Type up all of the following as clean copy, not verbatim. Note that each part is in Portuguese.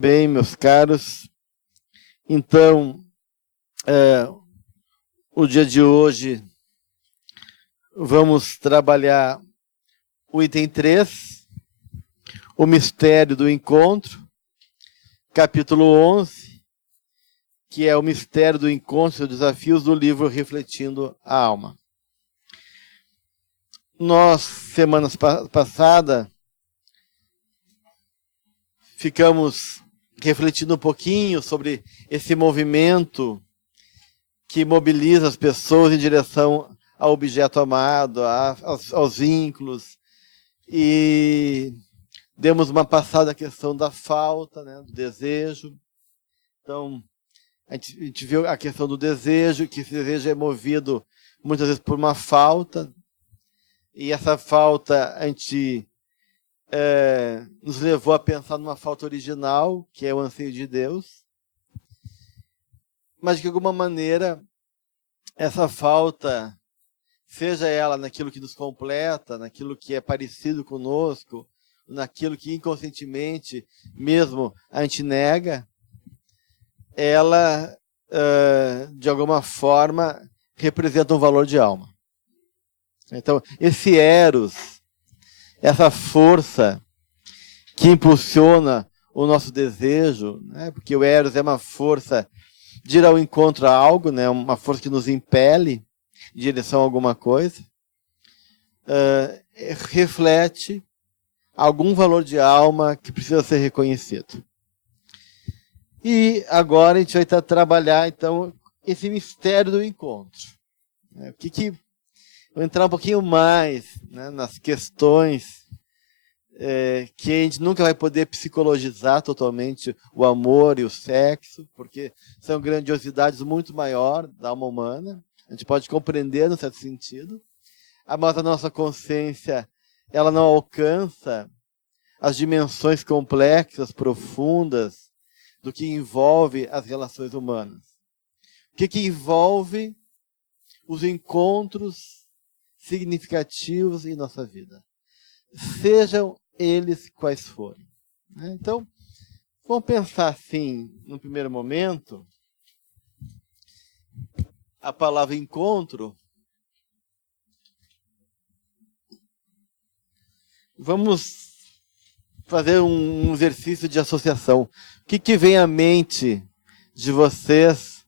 Bem, meus caros, então, o dia de hoje vamos trabalhar o item 3, o mistério do encontro, capítulo 11, que é o mistério do encontro e os desafios do livro Refletindo a Alma. Nós, semanas passada, ficamos refletindo um pouquinho sobre esse movimento que mobiliza as pessoas em direção ao objeto amado, aos vínculos, e demos uma passada na questão da falta, né, do desejo. Então, a gente viu a questão do desejo, que esse desejo é movido muitas vezes por uma falta, e essa falta a gente nos levou a pensar numa falta original, que é o anseio de Deus, mas de alguma maneira essa falta, seja ela naquilo que nos completa, naquilo que é parecido conosco, naquilo que inconscientemente mesmo a gente nega, ela de alguma forma representa um valor de alma. Então, esse eros, essa força que impulsiona o nosso desejo, né? Porque o eros é uma força de ir ao encontro a algo, né? Uma força que nos impele em direção a alguma coisa, reflete algum valor de alma que precisa ser reconhecido. E agora a gente vai trabalhar, então, esse mistério do encontro. Vou entrar um pouquinho mais, né, nas questões que a gente nunca vai poder psicologizar totalmente o amor e o sexo, porque são grandiosidades muito maiores da alma humana. A gente pode compreender, no certo sentido, mas a nossa consciência ela não alcança as dimensões complexas, profundas, do que envolve as relações humanas. O que envolve os encontros significativos em nossa vida, sejam eles quais forem. Então, vamos pensar assim, no primeiro momento, a palavra encontro. Vamos fazer um exercício de associação. O que vem à mente de vocês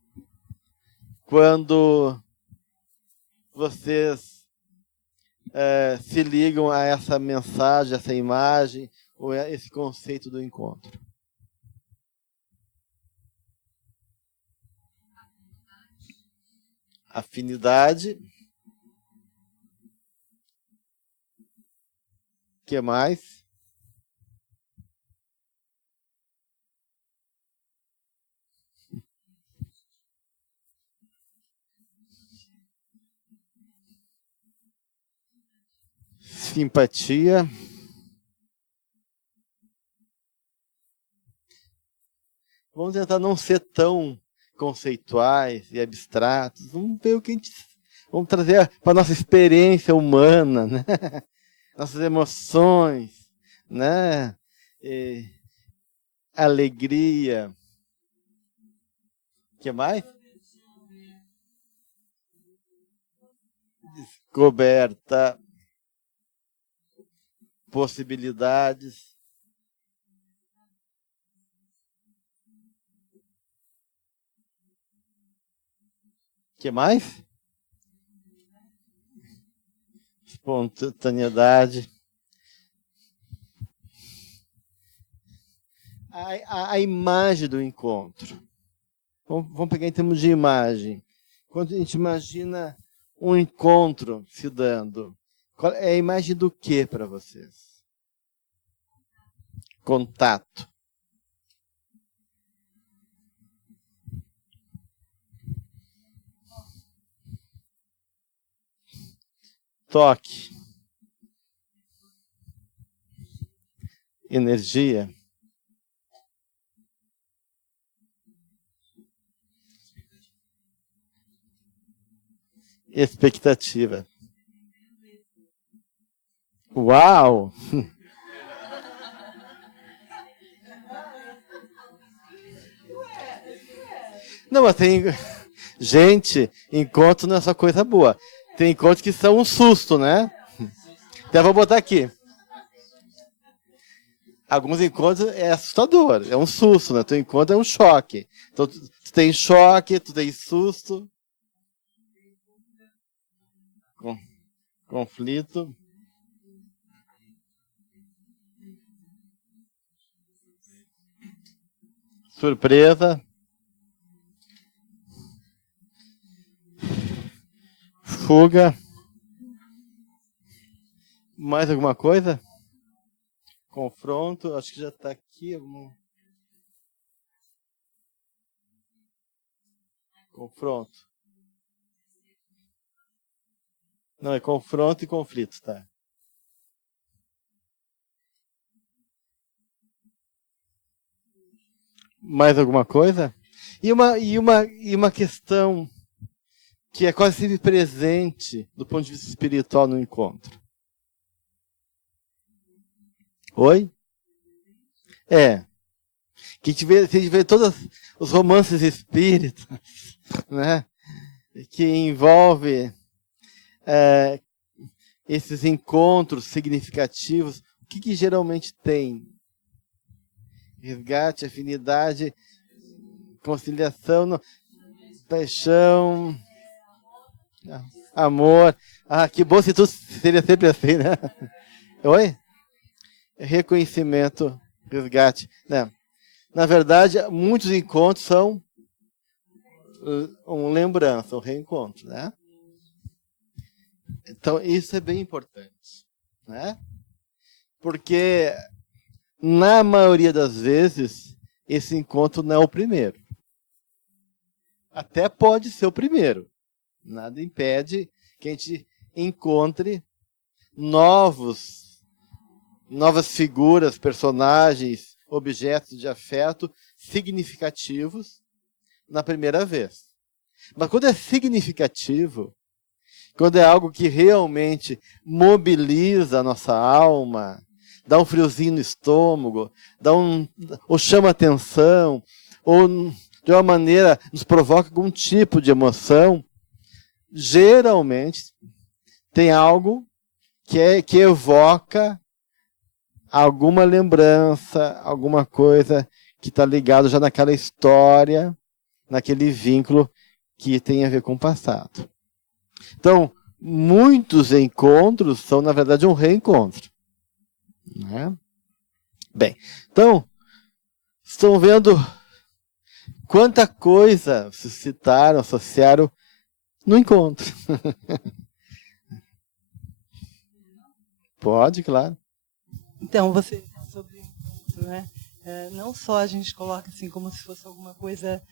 quando vocês se ligam a essa mensagem, essa imagem, ou a esse conceito do encontro? Afinidade. O que mais? Simpatia. Vamos tentar não ser tão conceituais e abstratos. Vamos ver o que a gente... Vamos trazer para a nossa experiência humana, né? Nossas emoções, né? Alegria. O que mais? Descoberta. Possibilidades. O que mais? Espontaneidade. A imagem do encontro. Vamos pegar em termos de imagem. Quando a gente imagina um encontro se dando, qual é a imagem do que para vocês? Contato. Toque. Energia. Expectativa. Uau! Não, mas tem... Gente, encontro não é só coisa boa. Tem encontros que são um susto, né? Então, eu vou botar aqui. Alguns encontros é assustador, é um susto, né? Teu encontro é um choque. Então, tu tem choque, tu tem susto. Conflito. Surpresa. Fuga. Mais alguma coisa? Confronto, acho que já está aqui. Confronto. Não, é confronto e conflito, tá? Mais alguma coisa? E uma questão que é quase sempre presente do ponto de vista espiritual no encontro. Oi? Que a gente vê todos os romances espíritas, né? Que envolve esses encontros significativos. O que geralmente tem? Resgate, afinidade, conciliação, paixão, amor. Ah, que bom se tudo seria sempre assim, né? Oi? Reconhecimento, resgate. Né? Na verdade, muitos encontros são uma lembrança, um reencontro, né? Então, isso é bem importante, né? Porque, na maioria das vezes, esse encontro não é o primeiro. Até pode ser o primeiro. Nada impede que a gente encontre novas figuras, personagens, objetos de afeto significativos na primeira vez. Mas quando é significativo, quando é algo que realmente mobiliza a nossa alma, dá um friozinho no estômago, ou chama atenção, ou de uma maneira nos provoca algum tipo de emoção, geralmente tem algo que evoca alguma lembrança, alguma coisa que está ligado já naquela história, naquele vínculo que tem a ver com o passado. Então, muitos encontros são, na verdade, um reencontro. Né? Bem, então, estão vendo quanta coisa suscitaram, associaram no encontro. Pode, claro. Então, você sobre isso, né? Não só a gente coloca assim como se fosse alguma coisa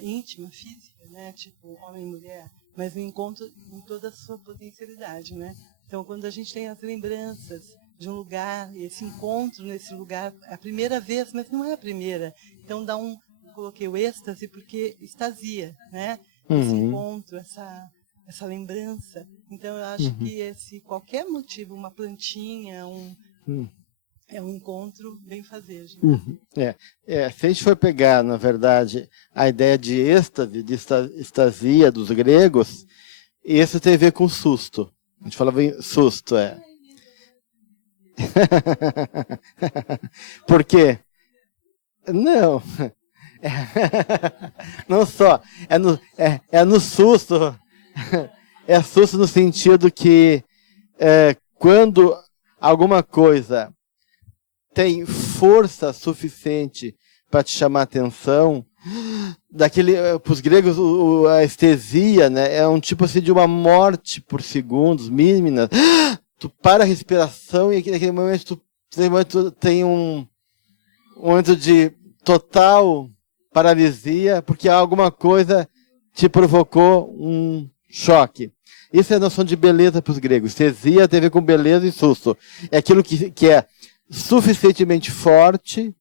íntima, física, né? Tipo homem e mulher, mas o encontro em toda a sua potencialidade, né? Então, quando a gente tem as lembranças de um lugar, esse encontro nesse lugar, é a primeira vez, mas não é a primeira. Então, eu coloquei o êxtase porque extasia, né? Esse encontro, essa lembrança. Então, eu acho que qualquer motivo, uma plantinha, é um encontro bem fazer. Se a gente for pegar, na verdade, a ideia de êxtase, de extasia dos gregos, isso tem a ver com susto. A gente falava em susto, Por quê? Não. Não só. É no susto. É susto no sentido que quando alguma coisa tem força suficiente para te chamar a atenção, para os gregos, a estesia, né, é um tipo assim de uma morte por segundos, mínima. Tu para a respiração e naquele momento tu tem um momento de total paralisia, porque alguma coisa te provocou um choque. Isso é a noção de beleza para os gregos. Estesia tem a ver com beleza e susto. É aquilo que é suficientemente forte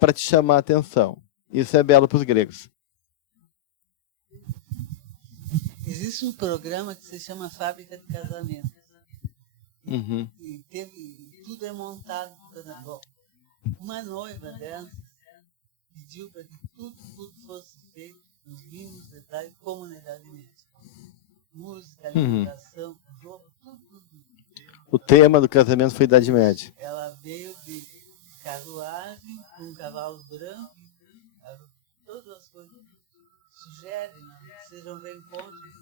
para te chamar a atenção. Isso é belo para os gregos. Existe um programa que se chama Fábrica de Casamento. E tudo é montado. Bom, uma noiva dessa pediu para que tudo fosse feito nos mínimos detalhes, como na Idade Média. Música, alimentação, jogo, tudo. O tema do casamento foi Idade Média. Ela veio de carruagem com cavalos brancos, todas as coisas sugerem, né? Que seja um reencontro.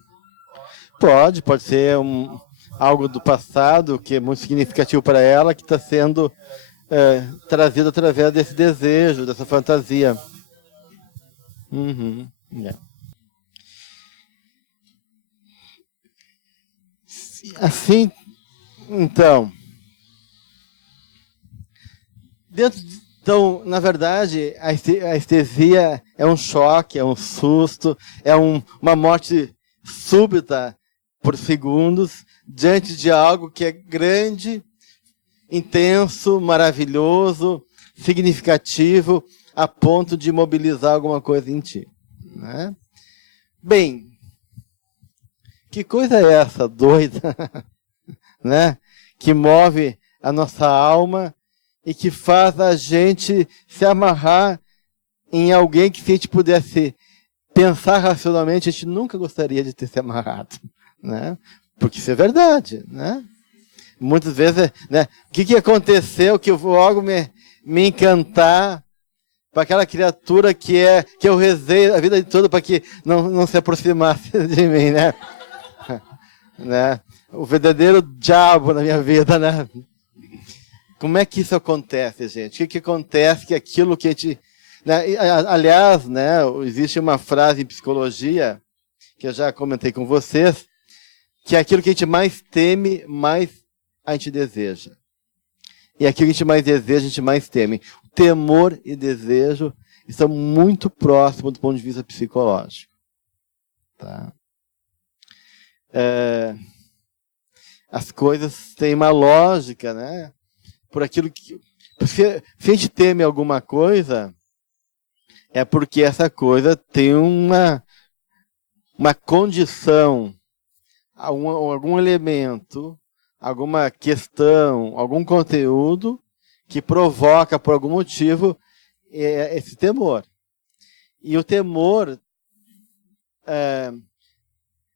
Pode ser algo do passado que é muito significativo para ela, que está sendo trazido através desse desejo, dessa fantasia. Yeah. Assim, então, na verdade, a estesia é um choque, é um susto, é uma morte súbita por segundos, diante de algo que é grande, intenso, maravilhoso, significativo, a ponto de mobilizar alguma coisa em ti. Né? Bem, que coisa é essa doida, né? Que move a nossa alma e que faz a gente se amarrar em alguém que, se a gente pudesse pensar racionalmente, a gente nunca gostaria de ter se amarrado, né? Porque isso é verdade, né? Muitas vezes, né? O que aconteceu que eu vou logo me encantar para aquela criatura que eu rezei a vida toda para que não se aproximasse de mim, né? Né? O verdadeiro diabo na minha vida, né? Como é que isso acontece, gente? O que acontece que aquilo que a gente... Né? Aliás, né, existe uma frase em psicologia, que eu já comentei com vocês, que é aquilo que a gente mais teme, mais a gente deseja. E aquilo que a gente mais deseja, a gente mais teme. O temor e desejo estão muito próximos do ponto de vista psicológico. Tá? As coisas têm uma lógica, né? Por aquilo que... Se a gente teme alguma coisa, é porque essa coisa tem uma condição, algum elemento, alguma questão, algum conteúdo que provoca, por algum motivo, esse temor. E o temor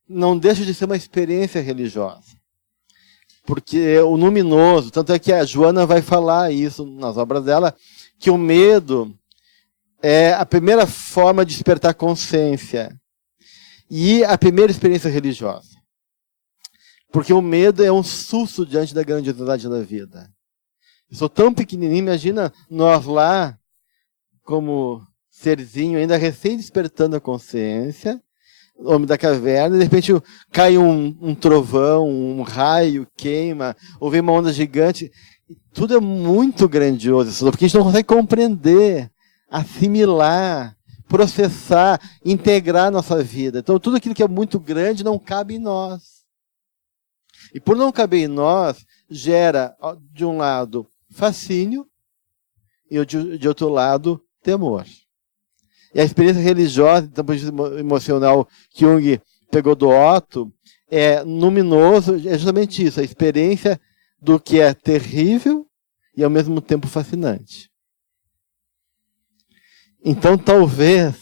não deixa de ser uma experiência religiosa. Porque o luminoso, tanto é que a Joana vai falar isso nas obras dela, que o medo é a primeira forma de despertar consciência e a primeira experiência religiosa. Porque o medo é um susto diante da grandiosidade da vida. Eu sou tão pequenininho, imagina nós lá, como serzinho, ainda recém despertando a consciência, homem da caverna, e de repente cai um trovão, um raio, queima, ou vem uma onda gigante. Tudo é muito grandioso, porque a gente não consegue compreender, assimilar, processar, integrar a nossa vida. Então, tudo aquilo que é muito grande não cabe em nós. E por não caber em nós, gera, de um lado, fascínio, e de outro lado, temor. E a experiência religiosa, do ponto de vista emocional, que Jung pegou do Otto, é luminoso, é justamente isso, a experiência do que é terrível e, ao mesmo tempo, fascinante. Então, talvez,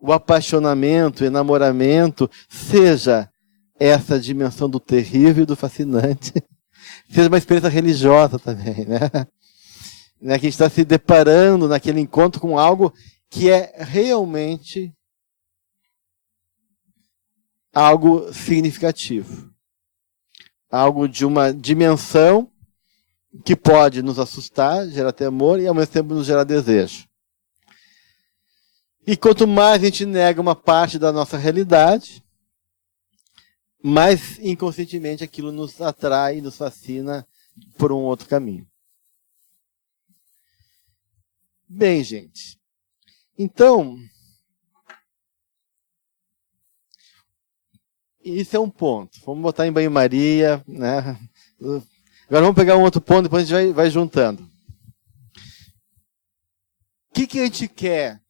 o apaixonamento, o enamoramento, seja essa dimensão do terrível e do fascinante, seja uma experiência religiosa também, né? Que a gente está se deparando naquele encontro com algo que é realmente algo significativo. Algo de uma dimensão que pode nos assustar, gerar temor e, ao mesmo tempo, nos gerar desejo. E quanto mais a gente nega uma parte da nossa realidade, mais inconscientemente aquilo nos atrai, nos fascina por um outro caminho. Bem, gente. Então, isso é um ponto. Vamos botar em banho-maria, né? Agora vamos pegar um outro ponto, depois a gente vai juntando. O que a gente quer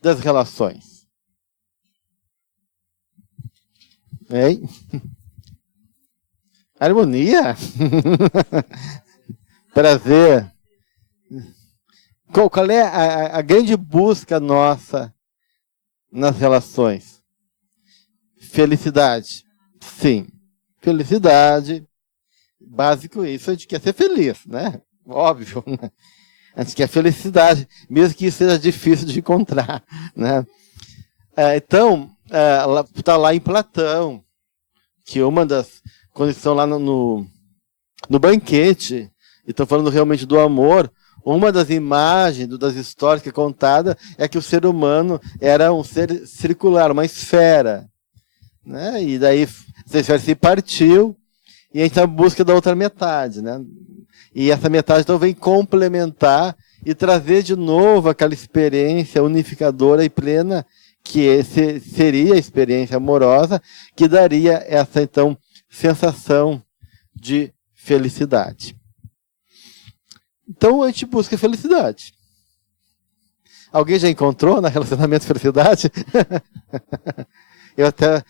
das relações? Hein? Harmonia? Prazer. Qual é a grande busca nossa nas relações? Felicidade. Sim. Felicidade. Básico isso, a gente quer ser feliz, né? Óbvio, né? A gente quer felicidade, mesmo que isso seja difícil de encontrar, né? Então, está lá em Platão, que uma das... Quando estão lá no banquete, e estão falando realmente do amor, uma das imagens, das histórias que é contada, é que o ser humano era um ser circular, uma esfera, né? E daí essa esfera se partiu, e a gente está em busca da outra metade, né? E essa metade então vem complementar e trazer de novo aquela experiência unificadora e plena que seria a experiência amorosa, que daria essa então sensação de felicidade. Então a gente busca felicidade. Alguém já encontrou no relacionamento felicidade? Até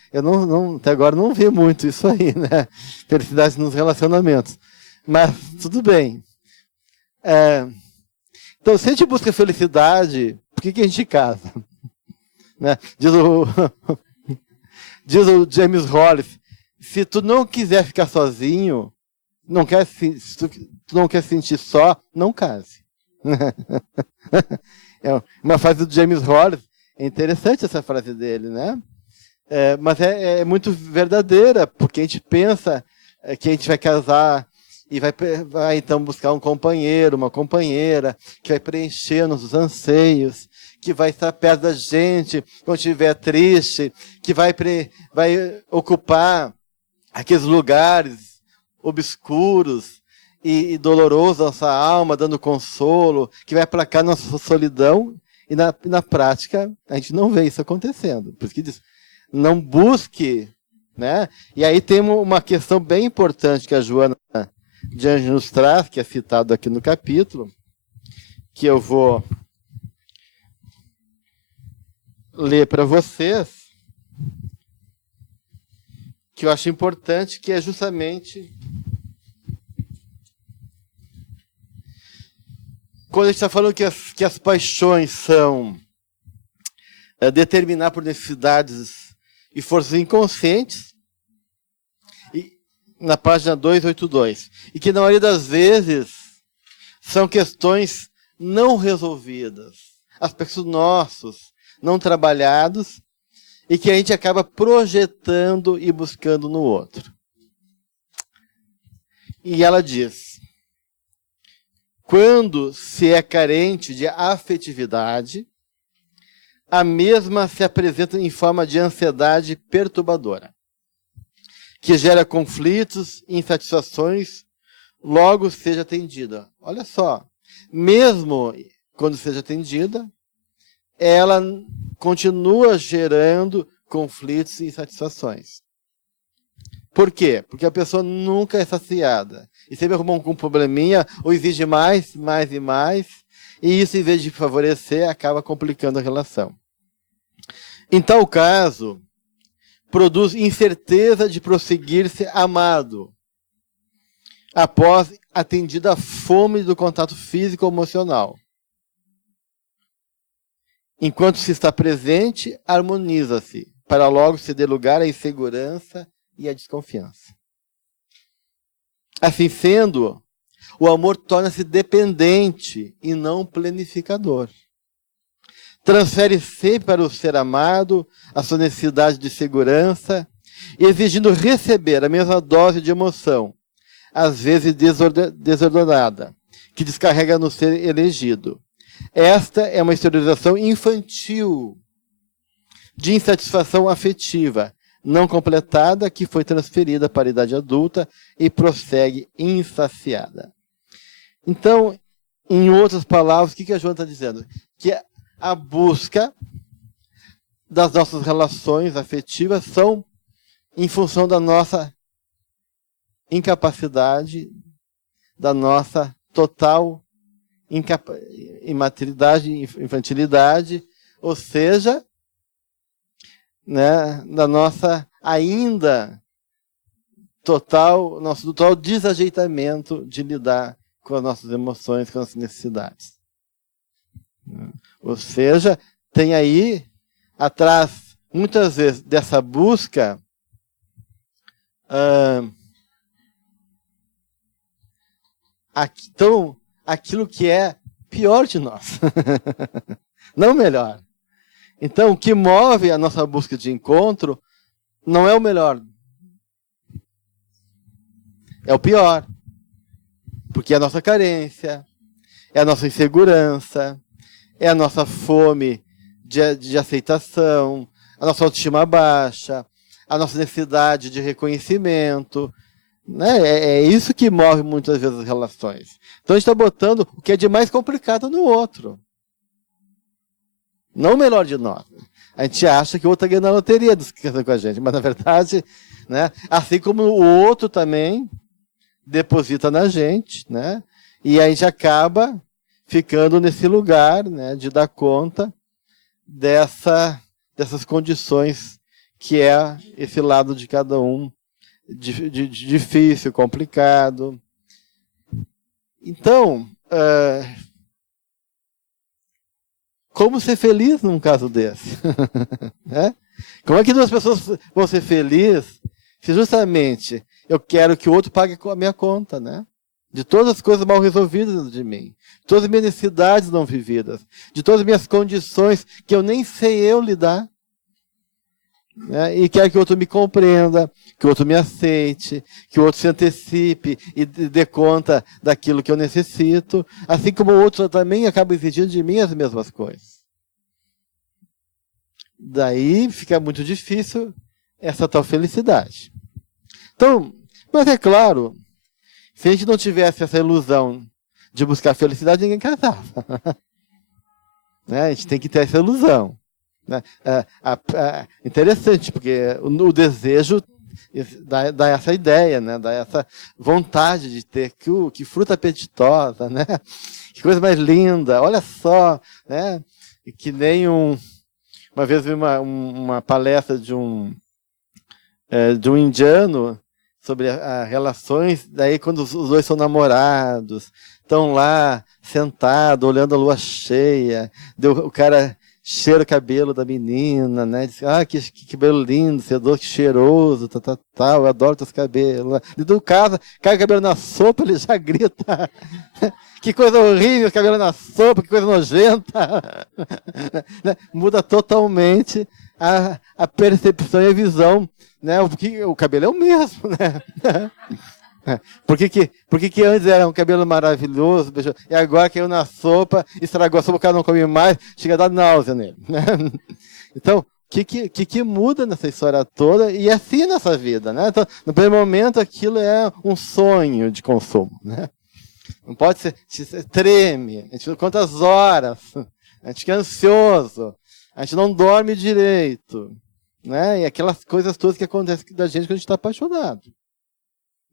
agora não vi muito isso aí, né? Felicidade nos relacionamentos. Mas tudo bem. Então, se a gente busca felicidade, por que a gente casa? Né? Diz o James Hollis, se tu não quiser ficar sozinho, se tu não quer se sentir só, não case. É uma frase do James Hollis, é interessante essa frase dele, né? Mas é muito verdadeira, porque a gente pensa que a gente vai casar e vai então buscar um companheiro, uma companheira, que vai preencher nossos anseios, que vai estar perto da gente quando estiver triste, que vai ocupar aqueles lugares obscuros e dolorosos da nossa alma, dando consolo, que vai aplacar nossa solidão, e na prática a gente não vê isso acontecendo. Por isso que diz, não busque, né? E aí tem uma questão bem importante que a Joana de Anjos nos traz, que é citado aqui no capítulo, que eu vou ler para vocês, que eu acho importante, que é justamente quando a gente está falando que as paixões são determinadas por necessidades e forças inconscientes, na página 282, e que na maioria das vezes são questões não resolvidas, aspectos nossos, não trabalhados, e que a gente acaba projetando e buscando no outro. E ela diz, quando se é carente de afetividade, a mesma se apresenta em forma de ansiedade perturbadora, que gera conflitos e insatisfações, logo seja atendida. Olha só, mesmo quando seja atendida, ela continua gerando conflitos e insatisfações. Por quê? Porque a pessoa nunca é saciada. E sempre arruma um probleminha, ou exige mais e mais, e isso, em vez de favorecer, acaba complicando a relação. Em tal caso, produz incerteza de prosseguir-se amado, após atendida a fome do contato físico ou emocional. Enquanto se está presente, harmoniza-se, para logo se dê lugar à insegurança e à desconfiança. Assim sendo, o amor torna-se dependente e não planificador. Transfere sempre para o ser amado a sua necessidade de segurança, exigindo receber a mesma dose de emoção, às vezes desordenada, que descarrega no ser elegido. Esta é uma exteriorização infantil de insatisfação afetiva, não completada, que foi transferida para a idade adulta e prossegue insaciada. Então, em outras palavras, o que a Joana está dizendo? Que a busca das nossas relações afetivas são em função da nossa incapacidade, da nossa total imaturidade, infantilidade, ou seja, né, da nossa nosso total desajeitamento de lidar com as nossas emoções, com as nossas necessidades. Ou seja, tem aí atrás, muitas vezes, dessa busca, então, aquilo que é pior de nós, não melhor. Então, o que move a nossa busca de encontro não é o melhor, é o pior, porque é a nossa carência, é a nossa insegurança, é a nossa fome de aceitação, a nossa autoestima baixa, a nossa necessidade de reconhecimento, né? É isso que move muitas vezes as relações. Então a gente está botando o que é de mais complicado no outro, não o melhor de nós. A gente acha que o outro está ganhando a loteria dos que casam com a gente, mas na verdade, né? Assim como o outro também deposita na gente, né? E a gente acaba ficando nesse lugar, né, de dar conta dessas condições que é esse lado de cada um, de difícil, complicado. Então, como ser feliz num caso desse? Né? Como é que duas pessoas vão ser felizes se justamente eu quero que o outro pague a minha conta, né? De todas as coisas mal resolvidas dentro de mim, de todas as minhas necessidades não vividas, de todas as minhas condições que eu nem sei eu lidar. Né? E quero que o outro me compreenda, que o outro me aceite, que o outro se antecipe e dê conta daquilo que eu necessito, assim como o outro também acaba exigindo de mim as mesmas coisas. Daí fica muito difícil essa tal felicidade. Então, mas é claro, se a gente não tivesse essa ilusão de buscar felicidade, ninguém casava. Né? A gente tem que ter essa ilusão. Né? Interessante, porque o desejo dá essa ideia, né? Dá essa vontade de ter, que fruta apetitosa, né? Que coisa mais linda, olha só, né? Que nem uma vez vi uma palestra de um indiano sobre as relações, daí quando os dois são namorados, estão lá sentados, olhando a lua cheia, o cara cheira o cabelo da menina, né? Diz, que cabelo lindo, sedoso, que cheiroso, eu adoro teus cabelos. E do caso, cai o cabelo na sopa, ele já grita. Que coisa horrível, cabelo na sopa, que coisa nojenta. Muda totalmente a percepção e a visão, né? Porque o cabelo é o mesmo, né? Por que antes era um cabelo maravilhoso, e agora caiu na sopa, estragou a sopa, o cara não come mais, chega a dar náusea nele. Né? Então, o que muda nessa história toda? E assim nessa vida. Né? Então, no primeiro momento, aquilo é um sonho de consumo. Né? Não pode ser, treme, a gente quantas horas, a gente fica ansioso, a gente não dorme direito. Né? E aquelas coisas todas que acontecem da gente quando a gente está apaixonado.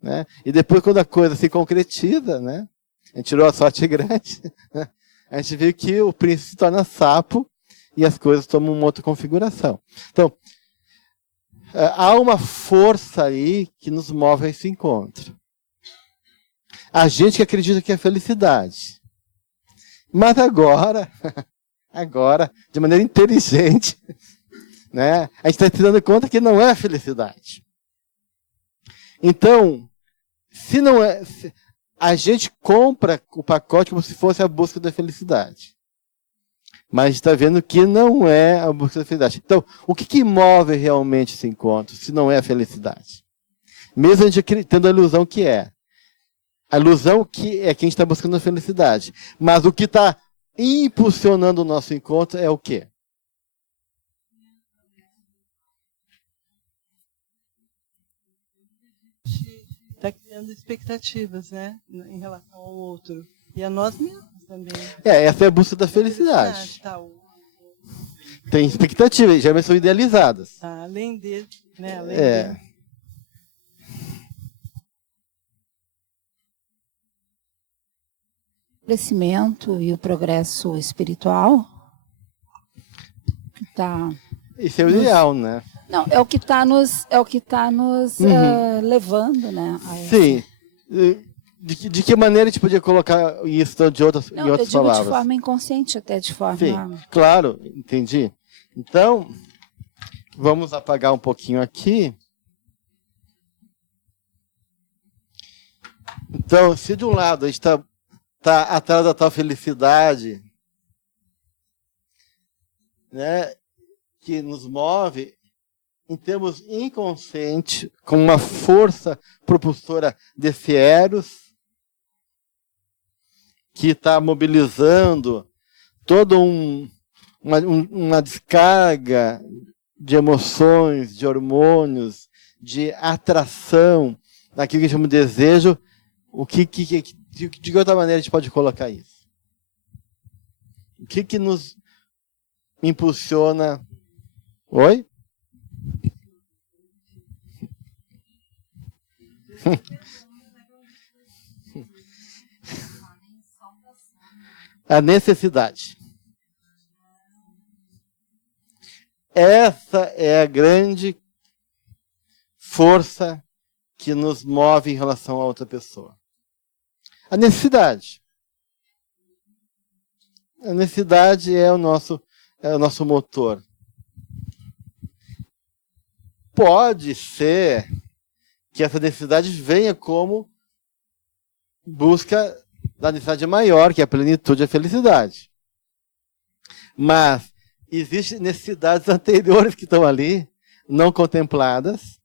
Né? E depois, quando a coisa se concretiza, né? A gente tirou a sorte grande, né? A gente viu que o príncipe se torna sapo e as coisas tomam uma outra configuração. Então, há uma força aí que nos move a esse encontro. A gente que acredita que é felicidade. Mas agora, de maneira inteligente, né? A gente está se dando conta que não é felicidade. Então, se não é, a gente compra o pacote como se fosse a busca da felicidade. Mas a gente está vendo que não é a busca da felicidade. Então, o que move realmente esse encontro, se não é a felicidade? Mesmo a gente tendo a ilusão que é. A ilusão que é que a gente está buscando a felicidade. Mas o que está impulsionando o nosso encontro é o quê? Está criando expectativas, né, em relação ao outro. E a nós mesmos também. Essa é a busca da felicidade. Tem expectativas, já são idealizadas. Além dele, né? Além dele. O crescimento e o progresso espiritual. Isso é o ideal, né? Não, é o que está nos levando, né? Sim. De que maneira a gente podia colocar isso em outras palavras? Eu digo de forma inconsciente, até de forma... Sim, claro, entendi. Então, vamos apagar um pouquinho aqui. Então, se de um lado a gente está atrás da tal felicidade, né, que nos move em termos inconscientes, com uma força propulsora desse Eros, que está mobilizando toda uma descarga de emoções, de hormônios, de atração, daquilo que a gente chama de desejo. De que outra maneira a gente pode colocar isso? O que nos impulsiona? Oi? A necessidade. Essa é a grande força que nos move em relação a outra pessoa. A necessidade. A necessidade é o nosso motor. Pode ser que essa necessidade venha como busca da necessidade maior, que é a plenitude e a felicidade. Mas existem necessidades anteriores que estão ali, não contempladas,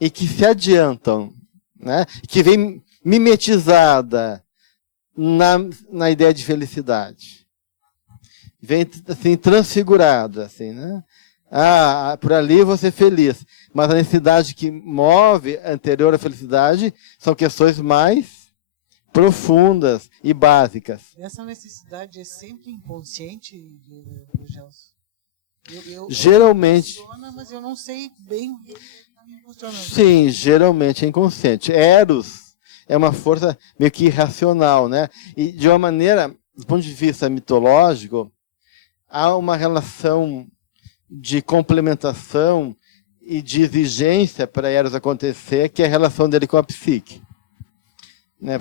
e que se adiantam, né? Que vem mimetizada na ideia de felicidade. Vem assim, transfigurada, assim, né? Por ali eu vou ser feliz. Mas a necessidade que move anterior à felicidade são questões mais profundas e básicas. Essa necessidade é sempre inconsciente, Gelson? Geralmente. Funciona, mas eu não sei bem o que está me funcionando. Sim, geralmente é inconsciente. Eros é uma força meio que irracional, né? E de uma maneira, do ponto de vista mitológico, há uma relação de complementação e de exigência para Eros acontecer, que é a relação dele com a psique. Né?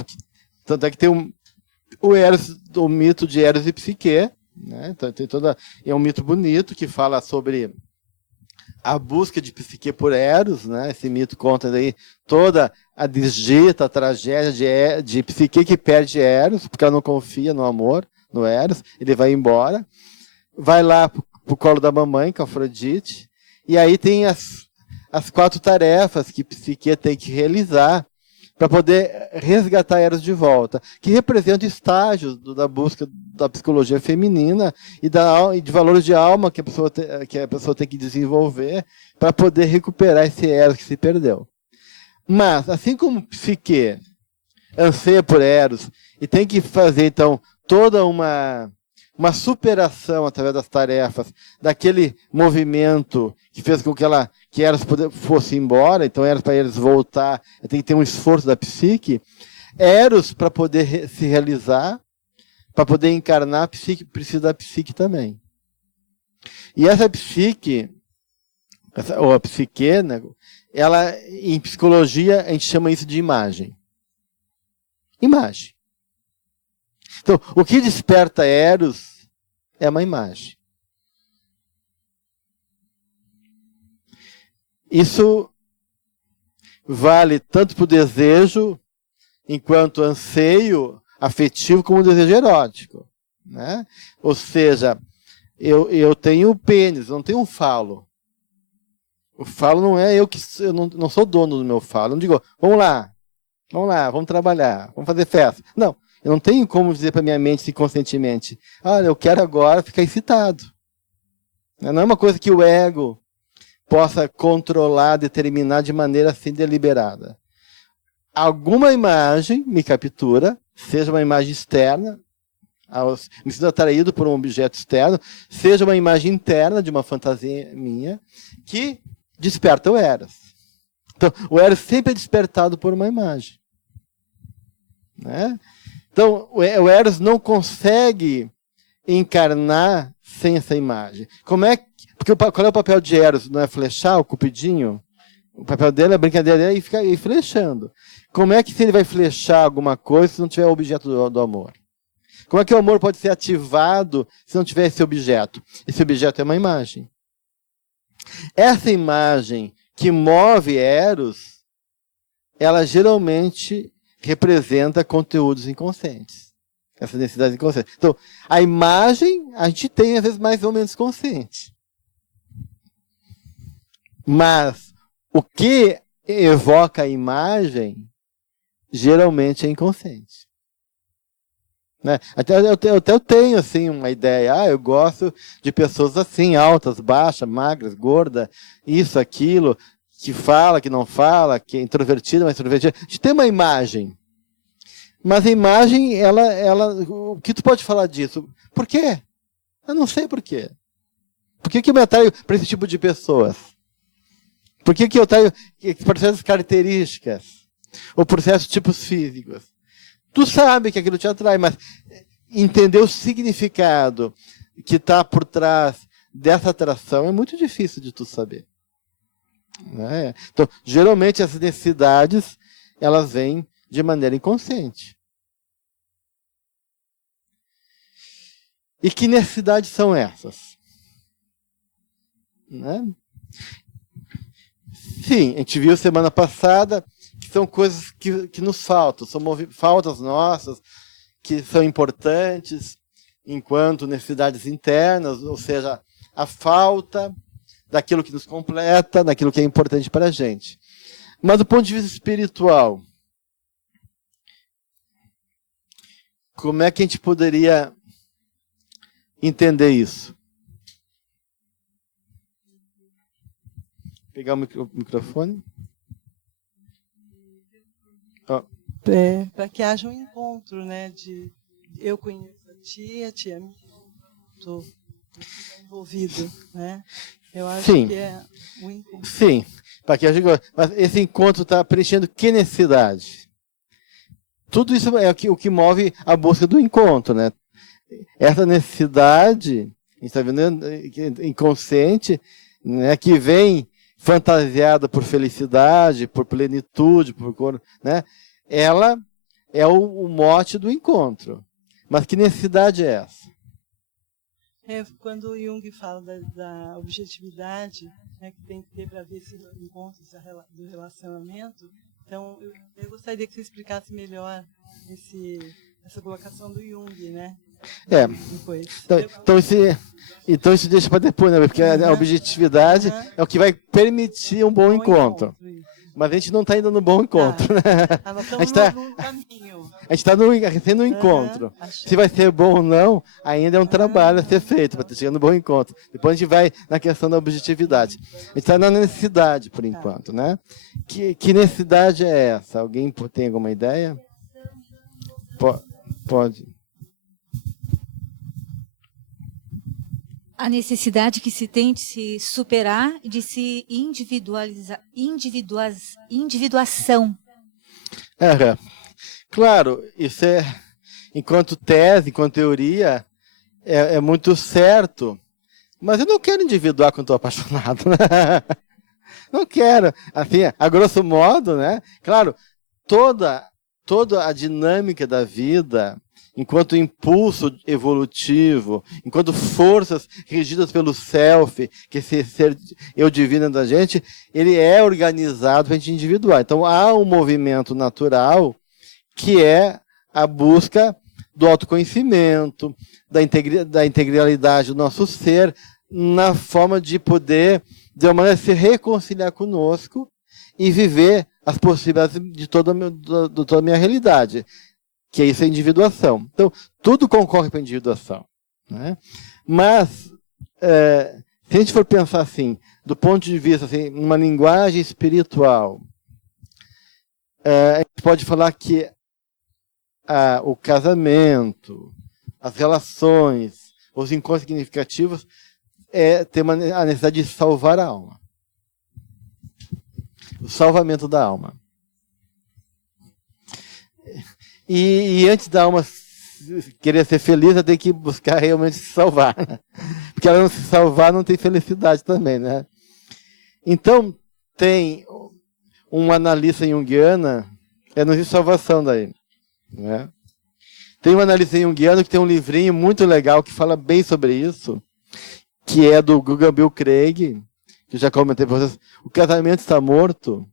Tanto é que tem o mito de Eros e Psique, né? Então, é um mito bonito que fala sobre a busca de Psique por Eros, né? Esse mito conta daí toda a desdita, a tragédia de Psique que perde Eros, porque ela não confia no amor, no Eros, ele vai embora, vai lá pro colo da mamãe, com a Afrodite, e aí tem as 4 tarefas que Psique tem que realizar para poder resgatar Eros de volta, que representam estágios da busca da psicologia feminina e de valores de alma que a pessoa tem que desenvolver para poder recuperar esse Eros que se perdeu. Mas, assim como Psique anseia por Eros e tem que fazer, então, toda uma superação através das tarefas daquele movimento que fez com que Eros fosse embora, então Eros, para eles voltar, tem que ter um esforço da psique. Eros, para poder se realizar, para poder encarnar, a psique precisa da psique também. E essa psique, ou a psique, né, ela, em psicologia, a gente chama isso de imagem. Imagem. Então, o que desperta Eros é uma imagem. Isso vale tanto para o desejo, enquanto anseio afetivo, como o desejo erótico. Né? Ou seja, eu tenho o pênis, não tenho um falo. O falo não é eu não sou dono do meu falo. Eu não digo, vamos lá, vamos trabalhar, vamos fazer festa. Não. Eu não tenho como dizer para minha mente inconscientemente, olha, eu quero agora ficar excitado. Não é uma coisa que o ego possa controlar, determinar de maneira assim deliberada. Alguma imagem me captura, seja uma imagem externa, me sinto atraído por um objeto externo, seja uma imagem interna de uma fantasia minha, que desperta o Eros. Então, o Eros sempre é despertado por uma imagem. Né? Então, o Eros não consegue encarnar sem essa imagem. Porque qual é o papel de Eros? Não é flechar o cupidinho? O papel dele, a brincadeira dele é ficar flechando. Como é que se ele vai flechar alguma coisa se não tiver o objeto do amor? Como é que o amor pode ser ativado se não tiver esse objeto? Esse objeto é uma imagem. Essa imagem que move Eros, ela geralmente representa conteúdos inconscientes. Essas necessidades inconscientes. Então, a imagem a gente tem, às vezes, mais ou menos consciente. Mas o que evoca a imagem, geralmente é inconsciente. Né? Até eu tenho assim, uma ideia. Eu gosto de pessoas assim, altas, baixas, magras, gordas, isso, aquilo, que fala, que não fala, que é introvertida, mas extrovertida. A gente tem uma imagem. Mas a imagem, o que tu pode falar disso? Por quê? Eu não sei por quê. Por que eu me atraio para esse tipo de pessoas? Por que eu atraio por certas características? Ou por certos tipos físicos? Tu sabe que aquilo te atrai, mas entender o significado que está por trás dessa atração é muito difícil de tu saber. Né? Então, geralmente, essas necessidades, elas vêm de maneira inconsciente. E que necessidades são essas? Né? Sim, a gente viu semana passada que são coisas que nos faltam, são faltas nossas, que são importantes enquanto necessidades internas, ou seja, a falta daquilo que nos completa, daquilo que é importante para a gente. Mas do ponto de vista espiritual, como é que a gente poderia entender isso? Pegar o microfone. Para que haja um encontro, né? De eu conheço a tia minha, estou envolvido, né? Eu acho Sim. que é um encontro. Sim, para que haja. Mas esse encontro está preenchendo que necessidade? Tudo isso é o que move a busca do encontro, né? Essa necessidade, a gente está vendo inconsciente, né, que vem fantasiada por felicidade, por plenitude, né? Ela é o mote do encontro. Mas que necessidade é essa? Quando o Jung fala da objetividade, né, que tem que ter para ver esse encontro do relacionamento, então eu gostaria que você explicasse melhor essa colocação do Jung, né? Depois. Então isso deixa para depois, né? Porque a objetividade é o que vai permitir um bom encontro. Mas a gente não está indo no bom encontro. Né? A gente está no caminho. A gente está no encontro. Se vai ser bom ou não, ainda é um trabalho a ser feito para chegar no bom encontro. Depois a gente vai na questão da objetividade. A gente está na necessidade, por enquanto. Né? Que necessidade é essa? Alguém tem alguma ideia? Pode. A necessidade que se tem de se superar e de se individuação. Claro, isso é, enquanto tese, enquanto teoria, é muito certo. Mas eu não quero individuar quando estou apaixonado. Né? Não quero. Assim, a grosso modo, né? Claro, toda a dinâmica da vida, enquanto impulso evolutivo, enquanto forças regidas pelo self, que esse ser eu divino da gente, ele é organizado para a gente individuar. Então há um movimento natural que é a busca do autoconhecimento, da integralidade do nosso ser, na forma de poder, de uma maneira, se reconciliar conosco e viver as possibilidades de toda a minha realidade. Que isso é individuação. Então, tudo concorre para a individuação. Né? Mas, se a gente for pensar assim, do ponto de vista, assim, numa linguagem espiritual, a gente pode falar que o casamento, as relações, os encontros significativos, tem a necessidade de salvar a alma. O salvamento da alma. E antes da alma querer ser feliz, ela tem que buscar realmente se salvar. Né? Porque ela não se salvar, não tem felicidade também. Né? Então, tem uma analista junguiana, não existe salvação daí. Né? Tem um analista junguiano que tem um livrinho muito legal que fala bem sobre isso, que é do Guggenbill Craig, que eu já comentei para vocês. O casamento está morto,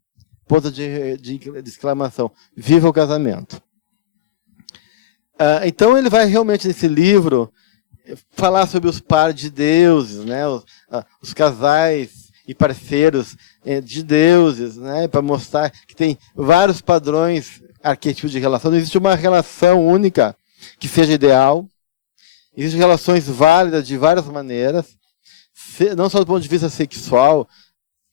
ponto de exclamação. Viva o casamento. Então ele vai realmente nesse livro falar sobre os pares de deuses, né? Os casais e parceiros de deuses, né? Para mostrar que tem vários padrões, arquétipos de relação. Não existe uma relação única que seja ideal. Existem relações válidas de várias maneiras, não só do ponto de vista sexual,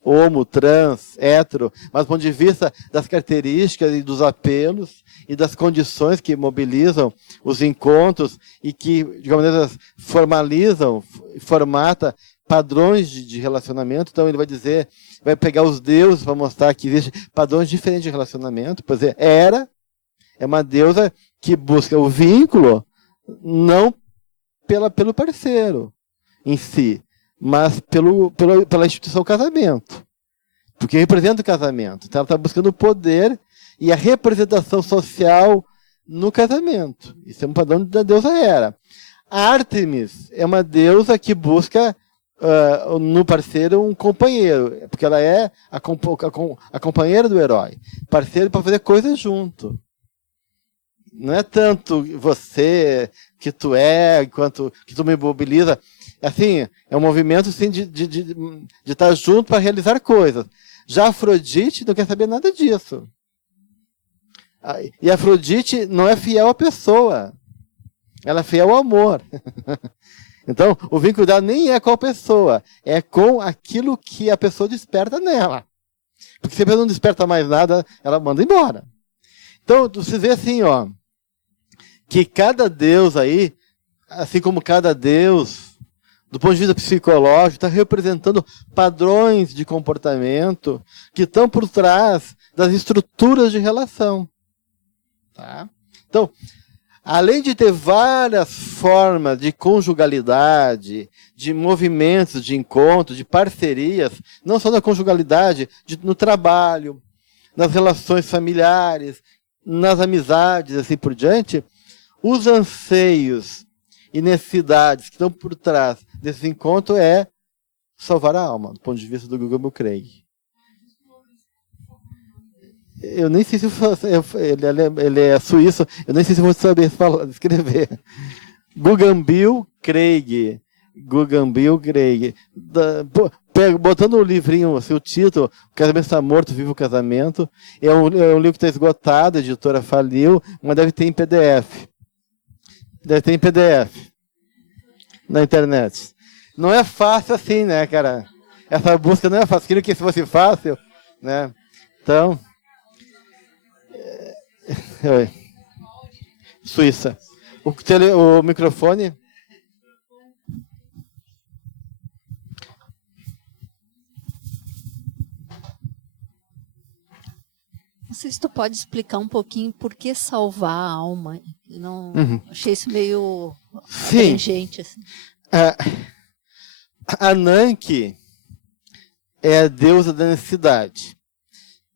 homo, trans, hétero, mas do ponto de vista das características e dos apelos e das condições que mobilizam os encontros e que, de alguma maneira, formalizam, formata padrões de relacionamento. Então ele vai dizer, vai pegar os deuses para mostrar que existem padrões diferentes de relacionamento. Por exemplo, Hera é uma deusa que busca o vínculo não pelo parceiro em si, mas pela instituição casamento. Porque representa o casamento. Então ela está buscando o poder e a representação social no casamento. Isso é um padrão da deusa Hera. A Ártemis é uma deusa que busca no parceiro um companheiro, porque ela é a companheira do herói. Parceiro para fazer coisas junto. Não é tanto você, que tu é, quanto que tu me mobiliza. Assim, é um movimento assim, de estar junto para realizar coisas. Já Afrodite não quer saber nada disso. E Afrodite não é fiel à pessoa. Ela é fiel ao amor. Então, o vínculo dela nem é com a pessoa, é com aquilo que a pessoa desperta nela. Porque se a pessoa não desperta mais nada, ela manda embora. Então, você vê assim, ó, que cada deus aí, assim como cada deus, do ponto de vista psicológico, está representando padrões de comportamento que estão por trás das estruturas de relação. Tá? Então, além de ter várias formas de conjugalidade, de movimentos de encontro, de parcerias, não só na conjugalidade, no trabalho, nas relações familiares, nas amizades, assim por diante, os anseios e necessidades que estão por trás desse encontro é salvar a alma, do ponto de vista do Guggenbill Craig. Eu nem sei se ele é suíço, eu nem sei se vou saber escrever. Guggenbill Craig. Guggenbill Craig. Botando o livrinho, assim, o título, O Casamento Está Morto, Viva o Casamento. É um livro que está esgotado, a editora faliu, mas deve ter em PDF. Deve ter em PDF na internet. Não é fácil assim, né, cara? Essa busca não é fácil. Queria que isso fosse fácil, né? Então... Suíça. O microfone. Não sei se tu pode explicar um pouquinho por que salvar a alma. Eu não achei isso meio abrangente. Assim. A Nanki é a deusa da necessidade.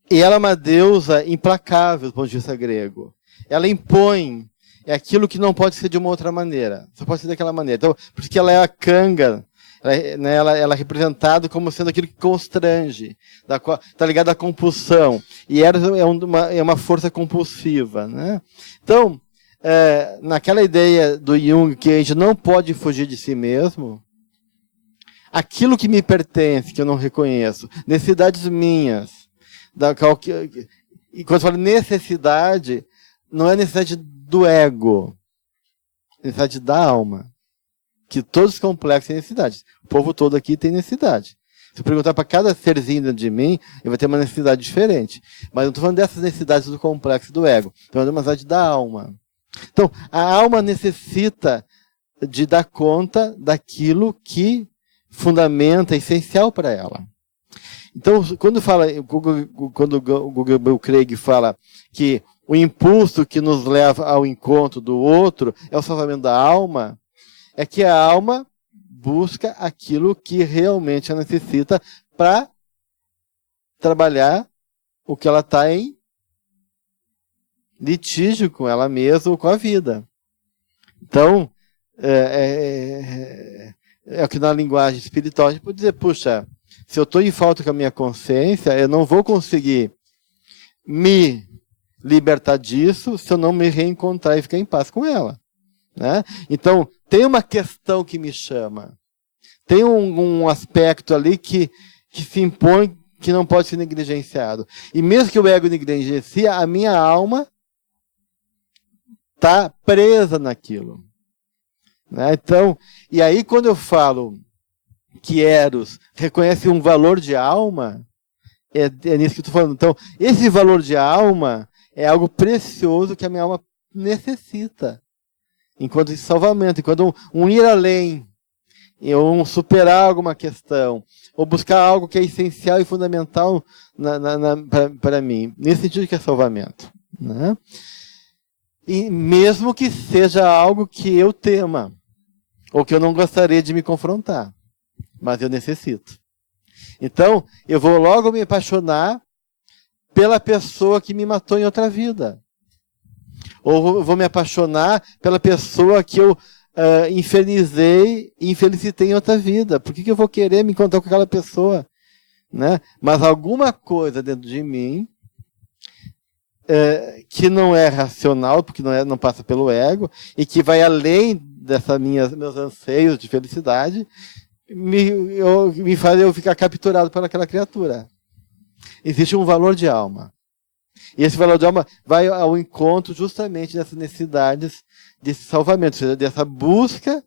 E ela é uma deusa implacável do ponto de vista grego. Ela impõe aquilo que não pode ser de uma outra maneira. Só pode ser daquela maneira. Então, porque ela é a Kanga, ela é representada como sendo aquilo que constrange, está ligada à compulsão. E ela é uma força compulsiva. Né? Então, naquela ideia do Jung que a gente não pode fugir de si mesmo, aquilo que me pertence, que eu não reconheço, necessidades minhas, e quando eu falo necessidade, não é necessidade do ego, é necessidade da alma. Que todos os complexos têm necessidade. O povo todo aqui tem necessidade. Se eu perguntar para cada serzinho dentro de mim, ele vai ter uma necessidade diferente. Mas eu não estou falando dessas necessidades do complexo do ego. Estou falando de uma necessidade da alma. Então, a alma necessita de dar conta daquilo que fundamenta, é essencial para ela. Então, quando o Guggenbill Craig fala que o impulso que nos leva ao encontro do outro é o salvamento da alma, é que a alma busca aquilo que realmente ela necessita para trabalhar o que ela está em litígio com ela mesma ou com a vida. Então, o que na linguagem espiritual a gente pode dizer, puxa, se eu estou em falta com a minha consciência, eu não vou conseguir me libertar disso se eu não me reencontrar e ficar em paz com ela. Né? Então, tem uma questão que me chama. Tem um aspecto ali que se impõe, que não pode ser negligenciado. E mesmo que o ego negligencie, a minha alma está presa naquilo. Né? Então, e aí quando eu falo que Eros reconhece um valor de alma, é nisso que eu estou falando. Então, esse valor de alma é algo precioso que a minha alma necessita. Enquanto esse salvamento, enquanto um ir além, ou um superar alguma questão, ou buscar algo que é essencial e fundamental para mim, nesse sentido que é salvamento. Né? E mesmo que seja algo que eu tema, ou que eu não gostaria de me confrontar, mas eu necessito. Então, eu vou logo me apaixonar pela pessoa que me matou em outra vida. Ou eu vou me apaixonar pela pessoa que eu infernizei e infelicitei em outra vida. Por que eu vou querer me encontrar com aquela pessoa? Né? Mas alguma coisa dentro de mim que não é racional, porque não passa pelo ego, e que vai além meus anseios de felicidade, me faz eu ficar capturado por aquela criatura. Existe um valor de alma. E esse valor de alma vai ao encontro justamente dessas necessidades desse salvamento, ou seja, dessa busca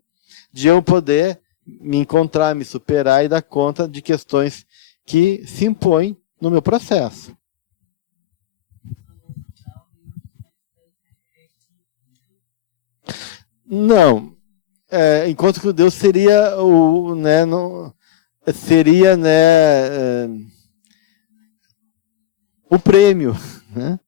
de eu poder me encontrar, me superar e dar conta de questões que se impõem no meu processo. Não. Encontro com Deus seria o prêmio, né?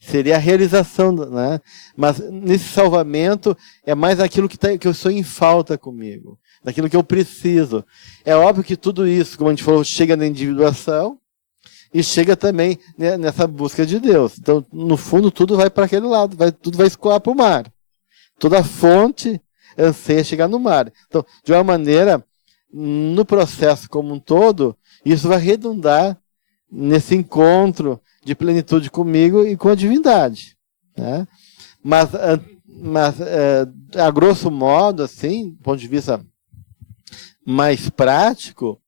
Seria a realização, né? Mas nesse salvamento é mais aquilo que eu sou em falta comigo, daquilo que eu preciso. É óbvio que tudo isso, como a gente falou, chega na individuação e chega também, né, nessa busca de Deus. Então, no fundo, tudo vai para aquele lado, tudo vai escoar para o mar. Toda fonte anseia chegar no mar. Então, de uma maneira, no processo como um todo, isso vai redundar nesse encontro de plenitude comigo e com a divindade. Né? Mas a grosso modo, assim, do ponto de vista mais prático,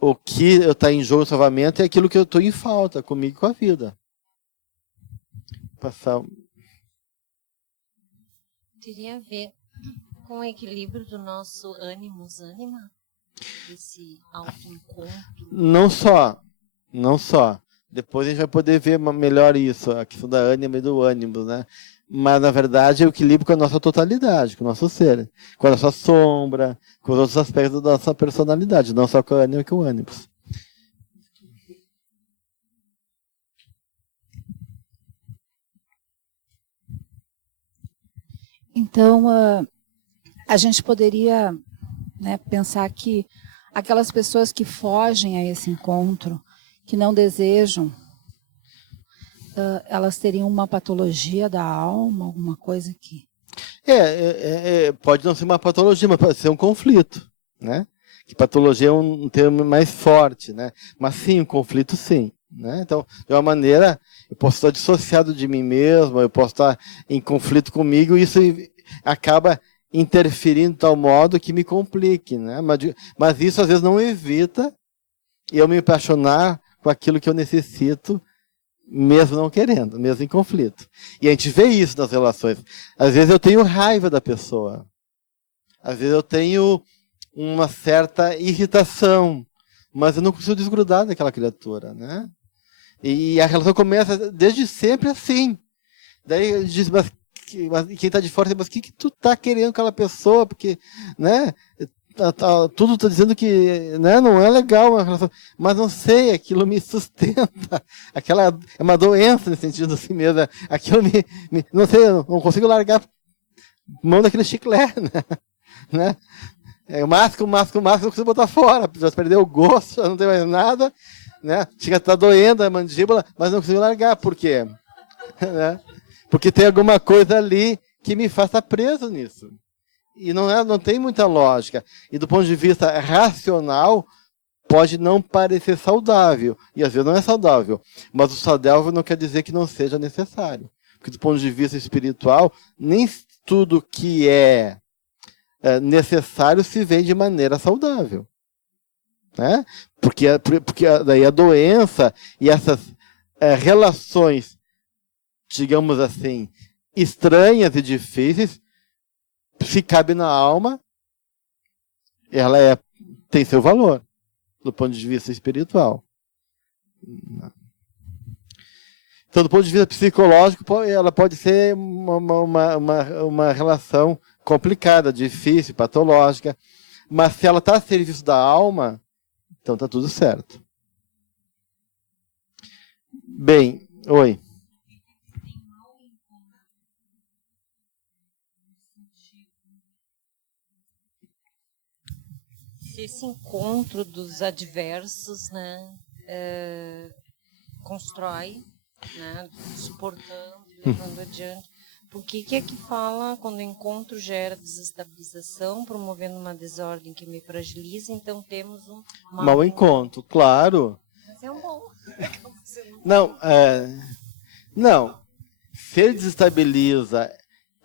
o que está em jogo no salvamento é aquilo que eu estou em falta comigo e com a vida. Passar. Teria a ver com o equilíbrio do nosso ânimos-ânima? Esse autoencontro? Não só. Depois a gente vai poder ver melhor isso, a questão da ânima e do ânimo, né? Mas, na verdade, é o equilíbrio com a nossa totalidade, com o nosso ser, com a nossa sombra, com os outros aspectos da nossa personalidade, não só com a ânima e com o ânimo. Então, a gente poderia, né, pensar que aquelas pessoas que fogem a esse encontro, que não desejam, elas teriam uma patologia da alma, alguma coisa que... Pode não ser uma patologia, mas pode ser um conflito, né? Que patologia é um termo mais forte, né? Mas sim, um conflito sim. Né? Então, de uma maneira, eu posso estar dissociado de mim mesmo, eu posso estar em conflito comigo, e isso acaba interferindo de tal modo que me complique. Né? Mas isso, às vezes, não evita eu me apaixonar com aquilo que eu necessito, mesmo não querendo, mesmo em conflito. E a gente vê isso nas relações. Às vezes eu tenho raiva da pessoa. Às vezes eu tenho uma certa irritação, mas eu não consigo desgrudar daquela criatura, né? E a relação começa desde sempre assim. Daí a gente diz, mas quem está de fora, mas o que tu está querendo com aquela pessoa? Porque, né? Tudo está dizendo que, né, não é legal uma relação, mas não sei, aquilo me sustenta, é uma doença nesse sentido assim mesmo, aquilo não sei, eu não consigo largar mão daquele chiclete, né? O máximo, eu consigo botar fora, já perdeu o gosto, já não tem mais nada, né? Chega a estar doendo a mandíbula, mas não consigo largar, por quê? Né? Porque tem alguma coisa ali que me faz estar preso nisso. E não tem muita lógica. E do ponto de vista racional, pode não parecer saudável. E às vezes não é saudável. Mas o saudável não quer dizer que não seja necessário. Porque do ponto de vista espiritual, nem tudo que é necessário se vê de maneira saudável. Né? Porque daí a doença e essas relações, digamos assim, estranhas e difíceis, se cabe na alma, ela tem seu valor, do ponto de vista espiritual. Então, do ponto de vista psicológico, ela pode ser uma relação complicada, difícil, patológica, mas se ela está a serviço da alma, então está tudo certo. Bem, oi. Esse encontro dos adversos, né, constrói, né, suportando, levando adiante. Por que é que fala quando o encontro gera desestabilização, promovendo uma desordem que me fragiliza, então temos um mau encontro, claro. Mas é um bom. Não. Se ele desestabiliza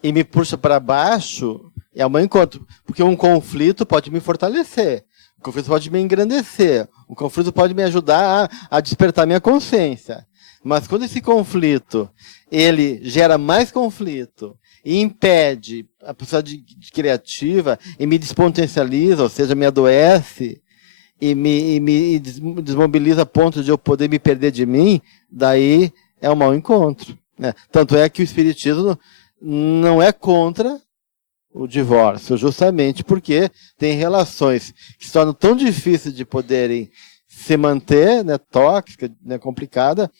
e me puxa para baixo, é um mau encontro. Porque um conflito pode me fortalecer. O conflito pode me engrandecer. O conflito pode me ajudar a despertar minha consciência. Mas quando esse conflito ele gera mais conflito e impede a pessoa de criativa e me despotencializa, ou seja, me adoece e me desmobiliza a ponto de eu poder me perder de mim, daí é um mau encontro. Né? Tanto é que o Espiritismo não é contra o divórcio, justamente porque tem relações que se tornam tão difíceis de poderem se manter, né, tóxica, né, complicada,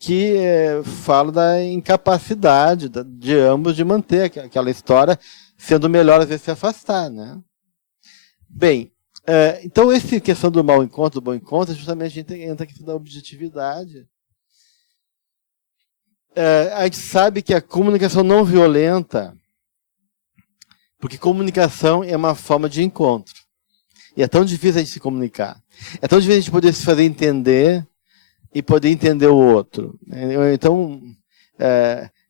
que fala da incapacidade de ambos de manter aquela história, sendo melhor às vezes se afastar. Né? Bem, então essa questão do mau encontro, do bom encontro, justamente entra a questão da objetividade. A gente sabe que a comunicação não violenta, porque comunicação é uma forma de encontro. E é tão difícil a gente se comunicar. É tão difícil a gente poder se fazer entender e poder entender o outro. Então,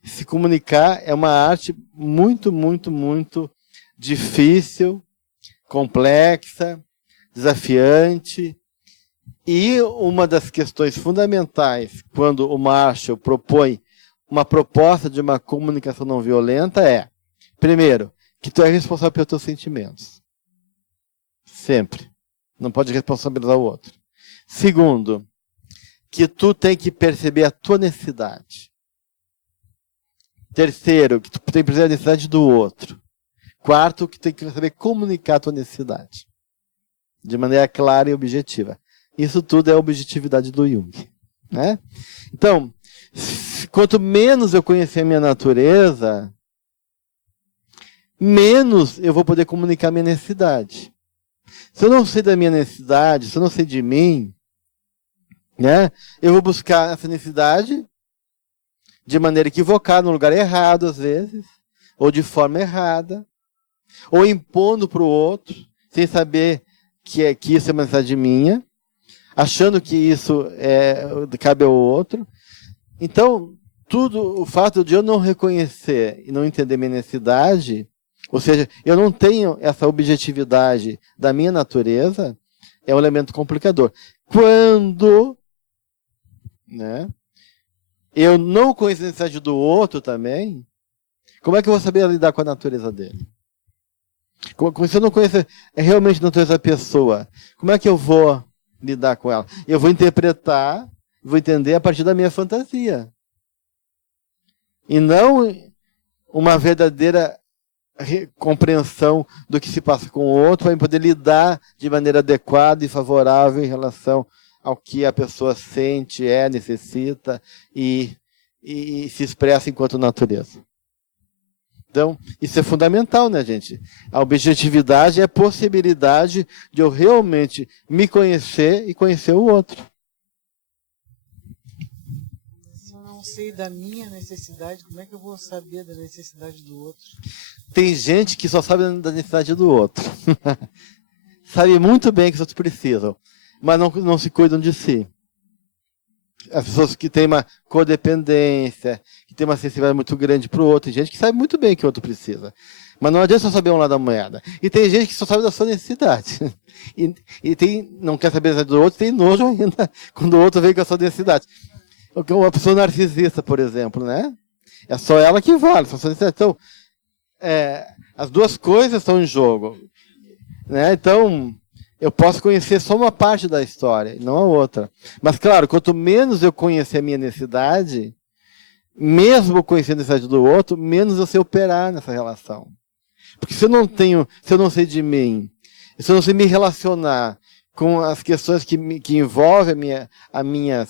se comunicar é uma arte muito, muito, muito difícil, complexa, desafiante. E uma das questões fundamentais, quando o Marshall propõe uma proposta de uma comunicação não violenta, é, primeiro, que tu é responsável pelos teus sentimentos. Sempre. Não pode responsabilizar o outro. Segundo, que tu tem que perceber a tua necessidade. Terceiro, que tu tem que perceber a necessidade do outro. Quarto, que tu tem que saber comunicar a tua necessidade. De maneira clara e objetiva. Isso tudo é a objetividade do Jung. Né? Então, quanto menos eu conhecer a minha natureza, menos eu vou poder comunicar a minha necessidade. Se eu não sei da minha necessidade, se eu não sei de mim, né, eu vou buscar essa necessidade de maneira equivocada, no lugar errado, às vezes, ou de forma errada, ou impondo para o outro, sem saber que isso é uma necessidade minha, achando que isso cabe ao outro. Então, o fato de eu não reconhecer e não entender minha necessidade, ou seja, eu não tenho essa objetividade da minha natureza, é um elemento complicador. Quando, né, eu não conheço a necessidade do outro também, como é que eu vou saber lidar com a natureza dele? Se eu não conheço realmente a natureza da pessoa, como é que eu vou lidar com ela? Eu vou interpretar, vou entender a partir da minha fantasia. E não uma verdadeira compreensão do que se passa com o outro, para poder lidar de maneira adequada e favorável em relação ao que a pessoa sente, necessita e se expressa enquanto natureza. Então, isso é fundamental, né, gente? A objetividade é a possibilidade de eu realmente me conhecer e conhecer o outro. sei da minha necessidade, como é que eu vou saber da necessidade do outro? Tem gente que só sabe da necessidade do outro. Sabe muito bem que os outros precisam, mas não se cuidam de si. As pessoas que têm uma codependência, que têm uma sensibilidade muito grande para o outro, tem gente que sabe muito bem que o outro precisa. Mas não adianta só saber um lado da moeda. E tem gente que só sabe da sua necessidade. Não quer saber do outro, tem nojo ainda quando o outro vem com a sua necessidade. Uma pessoa narcisista, por exemplo, né? É só ela que vale. Só sua necessidade. Então, as duas coisas estão em jogo. Né? Então, eu posso conhecer só uma parte da história, e não a outra. Mas, claro, quanto menos eu conhecer a minha necessidade, mesmo conhecendo a necessidade do outro, menos eu sei operar nessa relação. Porque se eu não sei de mim, se eu não sei me relacionar com as questões que envolvem a minha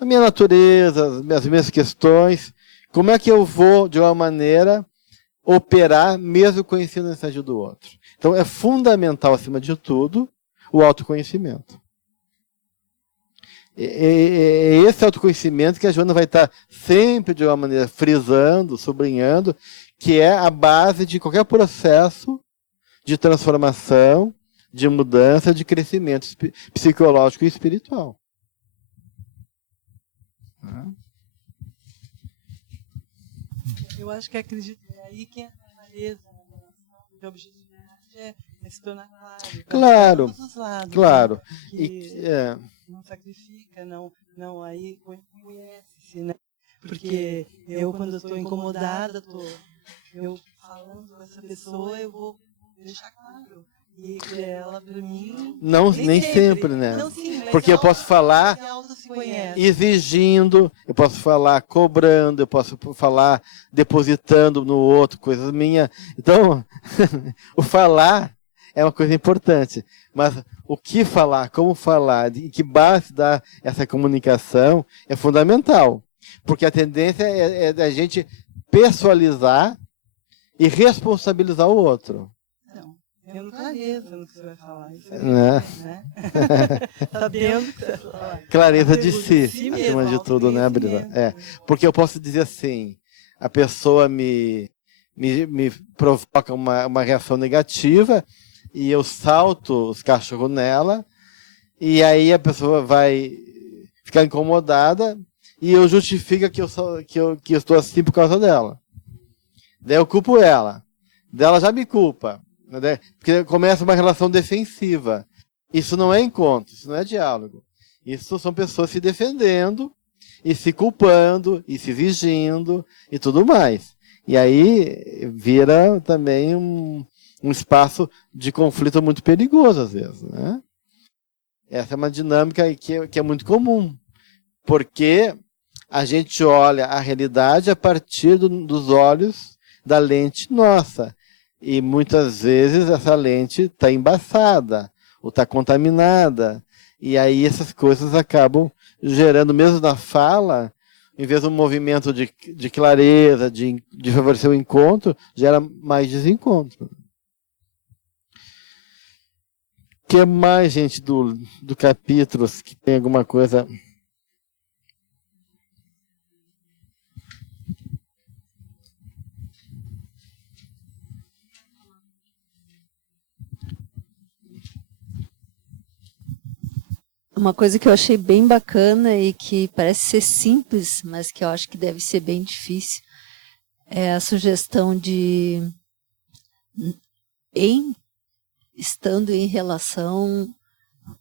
natureza, as minhas questões, como é que eu vou, de uma maneira, operar mesmo conhecendo a necessidade do outro? Então, é fundamental, acima de tudo, o autoconhecimento. É esse autoconhecimento que a Joana vai estar sempre, de uma maneira, frisando, sublinhando, que é a base de qualquer processo de transformação, de mudança, de crescimento psicológico e espiritual. Eu acho que acredito que é aí que é a clareza, a objetividade é se tornar claro. Claro, Todos os lados, claro. Né? Não sacrifica, não aí conhece-se, né? Porque eu, quando estou incomodada, eu falando com essa pessoa, eu vou deixar claro. E ela, para mim... Nem sempre, né? Não, sim, porque eu posso falar exigindo, eu posso falar cobrando, eu posso falar depositando no outro, coisas minhas. Então, o falar é uma coisa importante. Mas o que falar, como falar, em que base dá essa comunicação é fundamental. Porque a tendência é a gente pessoalizar e responsabilizar o outro. Tendo clareza no que você vai falar. Isso é né? Sabendo o que você vai falar. Clareza de si, acima de tudo, né, Brisa? Porque eu posso dizer assim, a pessoa me provoca uma reação negativa e eu salto os cachorros nela e aí a pessoa vai ficar incomodada e eu justifico que eu estou assim por causa dela. Daí eu culpo ela. Dela já me culpa. Porque começa uma relação defensiva. Isso não é encontro, isso não é diálogo. Isso são pessoas se defendendo, e se culpando, e se exigindo, e tudo mais. E aí vira também um espaço de conflito muito perigoso, às vezes. Né? Essa é uma dinâmica que é muito comum. Porque a gente olha a realidade a partir dos olhos da lente nossa. E muitas vezes essa lente está embaçada ou está contaminada. E aí essas coisas acabam gerando, mesmo na fala, em vez de um movimento de clareza, de favorecer o encontro, gera mais desencontro. O que mais, gente, do capítulo, que tem alguma coisa... Uma coisa que eu achei bem bacana e que parece ser simples, mas que eu acho que deve ser bem difícil, é a sugestão de, estando em relação,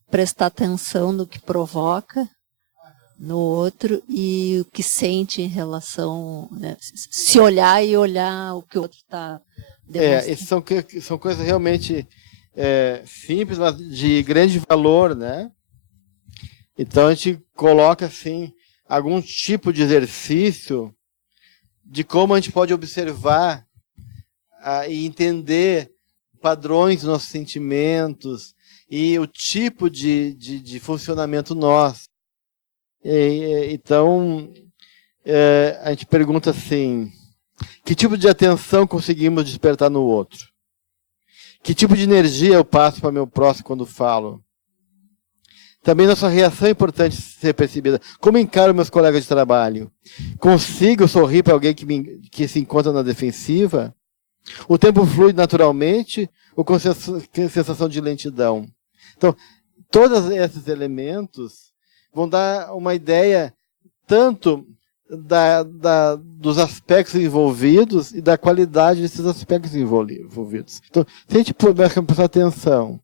prestar atenção no que provoca no outro e o que sente em relação, né, se olhar e olhar o que o outro está demonstrando. São coisas realmente simples, mas de grande valor, né? Então a gente coloca assim algum tipo de exercício de como a gente pode observar e entender padrões dos nossos sentimentos e o tipo de funcionamento nosso. Então a gente pergunta assim: que tipo de atenção conseguimos despertar no outro? Que tipo de energia eu passo para meu próximo quando falo? Também nossa reação é importante ser percebida. Como encaro meus colegas de trabalho? Consigo sorrir para alguém que se encontra na defensiva? O tempo flui naturalmente ou com sensação de lentidão? Então, todos esses elementos vão dar uma ideia tanto dos aspectos envolvidos e da qualidade desses aspectos envolvidos. Então, se a gente puder prestar atenção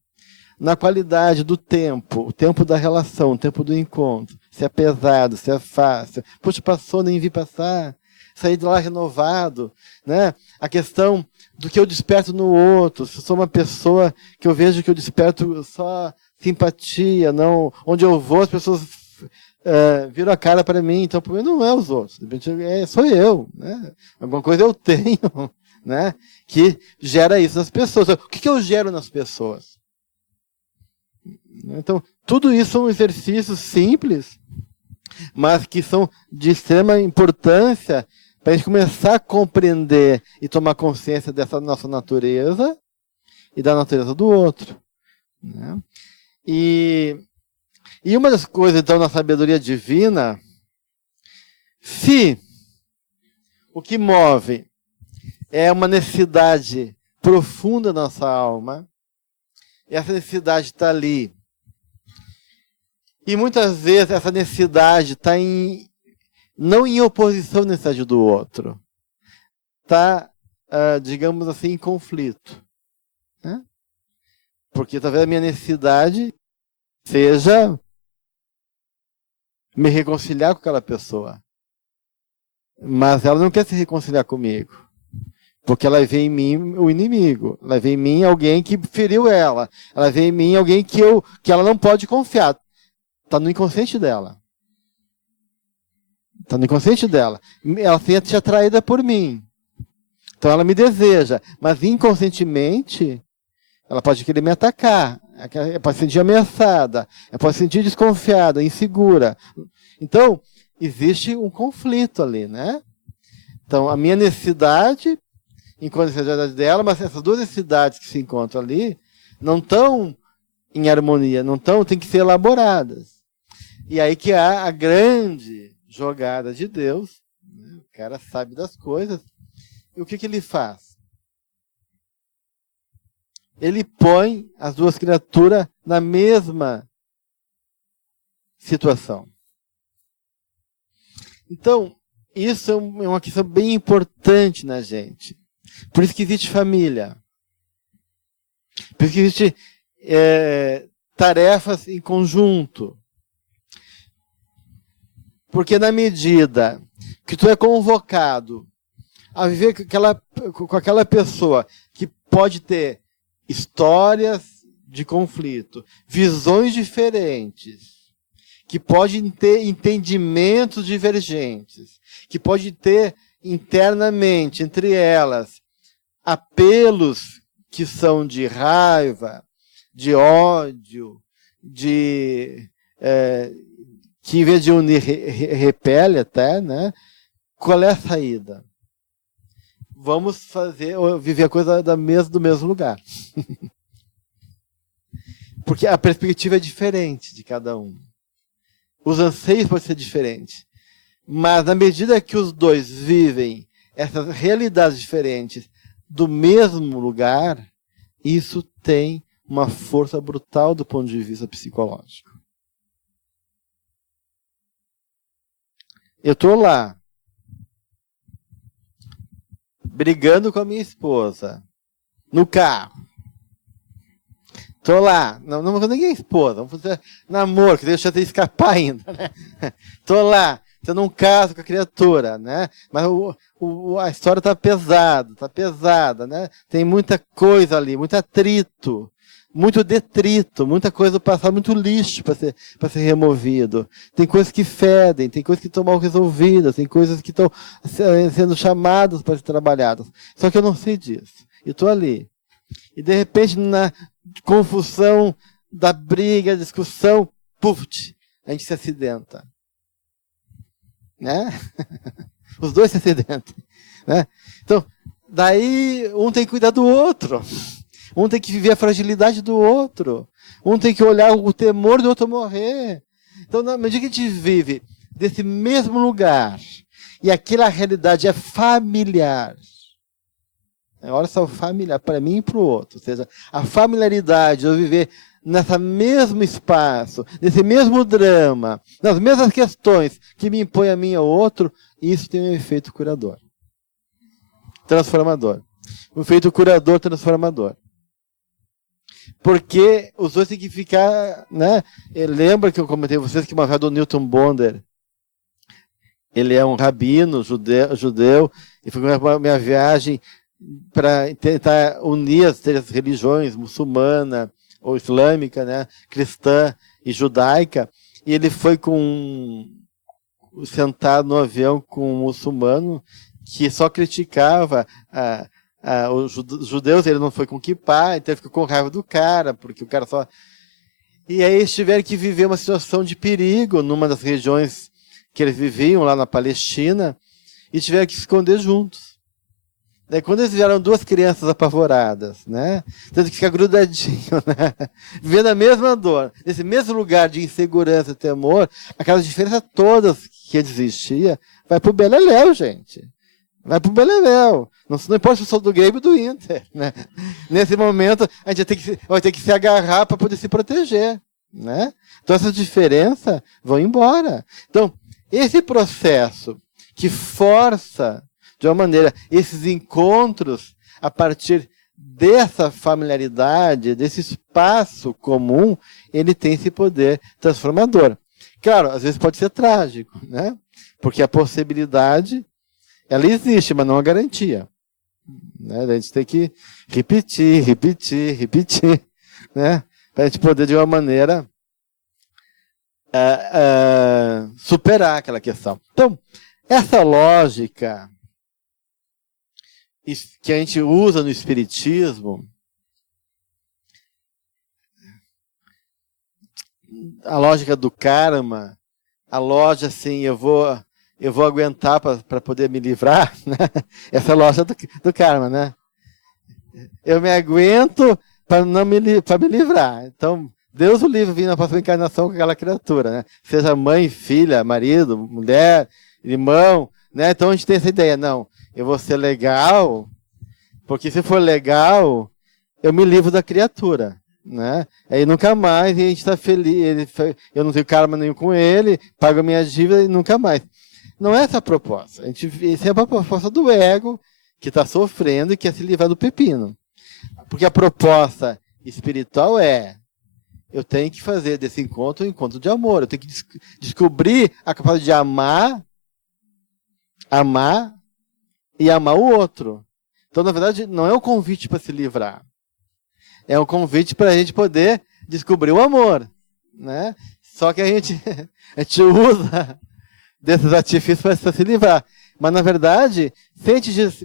na qualidade do tempo, o tempo da relação, o tempo do encontro, se é pesado, se é fácil, puxa, passou, nem vi passar, sair de lá renovado, né? A questão do que eu desperto no outro, se eu sou uma pessoa que eu vejo que eu desperto só simpatia, não, onde eu vou as pessoas viram a cara para mim, então o problema não é os outros, sou eu, né? Alguma coisa eu tenho, né? Que gera isso nas pessoas. O que eu gero nas pessoas? Então, tudo isso são exercícios simples, mas que são de extrema importância para a gente começar a compreender e tomar consciência dessa nossa natureza e da natureza do outro, né? E uma das coisas, então, na sabedoria divina, se o que move é uma necessidade profunda da nossa alma, essa necessidade está ali, e muitas vezes essa necessidade está não em oposição à necessidade do outro, está, digamos assim, em conflito, né? Porque talvez a minha necessidade seja me reconciliar com aquela pessoa, mas ela não quer se reconciliar comigo, porque ela vê em mim o inimigo, ela vê em mim alguém que feriu ela vê em mim alguém que ela não pode confiar. Está no inconsciente dela. Está no inconsciente dela. Ela se sente atraída por mim. Então ela me deseja, mas inconscientemente ela pode querer me atacar. Ela pode se sentir ameaçada. Ela pode se sentir desconfiada, insegura. Então, existe um conflito ali, né? Então, a minha necessidade enquanto a necessidade dela, mas essas duas necessidades que se encontram ali não estão em harmonia, tem que ser elaboradas. E aí que há a grande jogada de Deus, né? O cara sabe das coisas. E o que ele faz? Ele põe as duas criaturas na mesma situação. Então, isso é uma questão bem importante na gente. Por isso que existe família. Por isso que existe tarefas em conjunto. Porque na medida que tu é convocado a viver com aquela pessoa que pode ter histórias de conflito, visões diferentes, que pode ter entendimentos divergentes, que pode ter internamente, entre elas, apelos que são de raiva, de ódio, que em vez de unir, repele até, né? Qual é a saída? Vamos viver a coisa do mesmo lugar. Porque a perspectiva é diferente de cada um. Os anseios podem ser diferentes. Mas na medida que os dois vivem essas realidades diferentes do mesmo lugar, isso tem uma força brutal do ponto de vista psicológico. Eu estou lá, brigando com a minha esposa, no carro. Estou lá, não vou ninguém esposa, vamos fazer namoro, que deixa eu escapar ainda, né? Estou lá, tendo um caso com a criatura, né? Mas a história está pesada, né? Tem muita coisa ali, muito atrito, muito detrito, muita coisa do passado, muito lixo para ser removido. Tem coisas que fedem, tem coisas que estão mal resolvidas, tem coisas que estão sendo chamadas para ser trabalhadas. Só que eu não sei disso. E estou ali. E de repente, na confusão da briga, discussão, puf, a gente se acidenta. Né? Os dois se acidentam. Né? Então, daí um tem que cuidar do outro. Um tem que viver a fragilidade do outro. Um tem que olhar o temor do outro morrer. Então, na medida que a gente vive desse mesmo lugar, e aquela realidade é familiar, olha só, familiar, para mim e para o outro. Ou seja, a familiaridade, eu viver nesse mesmo espaço, nesse mesmo drama, nas mesmas questões que me impõem a mim e ao outro, isso tem um efeito curador. Transformador. Um efeito curador transformador. Porque os dois têm que ficar, né? Lembra que eu comentei a vocês que uma vez do Newton Bonder, ele é um rabino judeu, e foi uma minha viagem para tentar unir as três religiões, muçulmana ou islâmica, né? Cristã e judaica, e ele foi sentado no avião com um muçulmano que só criticava os judeus. Ele não foi com kippah, então ele ficou com raiva do cara, porque o cara só... E aí eles tiveram que viver uma situação de perigo numa das regiões que eles viviam, lá na Palestina, e tiveram que se esconder juntos. Daí, quando eles vieram duas crianças apavoradas, né? Tendo que ficar grudadinho, né? Vivendo a mesma dor, nesse mesmo lugar de insegurança e temor, aquelas diferenças todas que existia, vai pro beleléu, gente. Vai pro beleléu. Não importa se eu sou do Grêmio ou do Inter, né? Nesse momento, a gente vai ter que se agarrar para poder se proteger, né? Então, essas diferenças vão embora. Então, esse processo que força, de uma maneira, esses encontros a partir dessa familiaridade, desse espaço comum, ele tem esse poder transformador. Claro, às vezes pode ser trágico, né? Porque a possibilidade, ela existe, mas não a garantia. Né? A gente tem que repetir, né? Para a gente poder, de uma maneira, superar aquela questão. Então, essa lógica que a gente usa no Espiritismo, a lógica do karma, a lógica assim, eu vou aguentar para poder me livrar, né? Essa é a lógica do karma, né? Eu me aguento para me livrar. Então, Deus o livre vir na próxima encarnação com aquela criatura, né? Seja mãe, filha, marido, mulher, irmão, né? Então a gente tem essa ideia, não, eu vou ser legal, porque se for legal, eu me livro da criatura, né? Aí nunca mais, e a gente está feliz, eu não tenho karma nenhum com ele, pago a minha dívida e nunca mais. Não é essa a proposta. Essa é a proposta do ego, que está sofrendo e quer se livrar do pepino. Porque a proposta espiritual eu tenho que fazer desse encontro um encontro de amor. Eu tenho que descobrir a capacidade de amar e amar o outro. Então, na verdade, não é um convite para se livrar. É um convite para a gente poder descobrir o amor, né? Só que a gente usa desses artifícios para se livrar. Mas, na verdade, se a gente diz,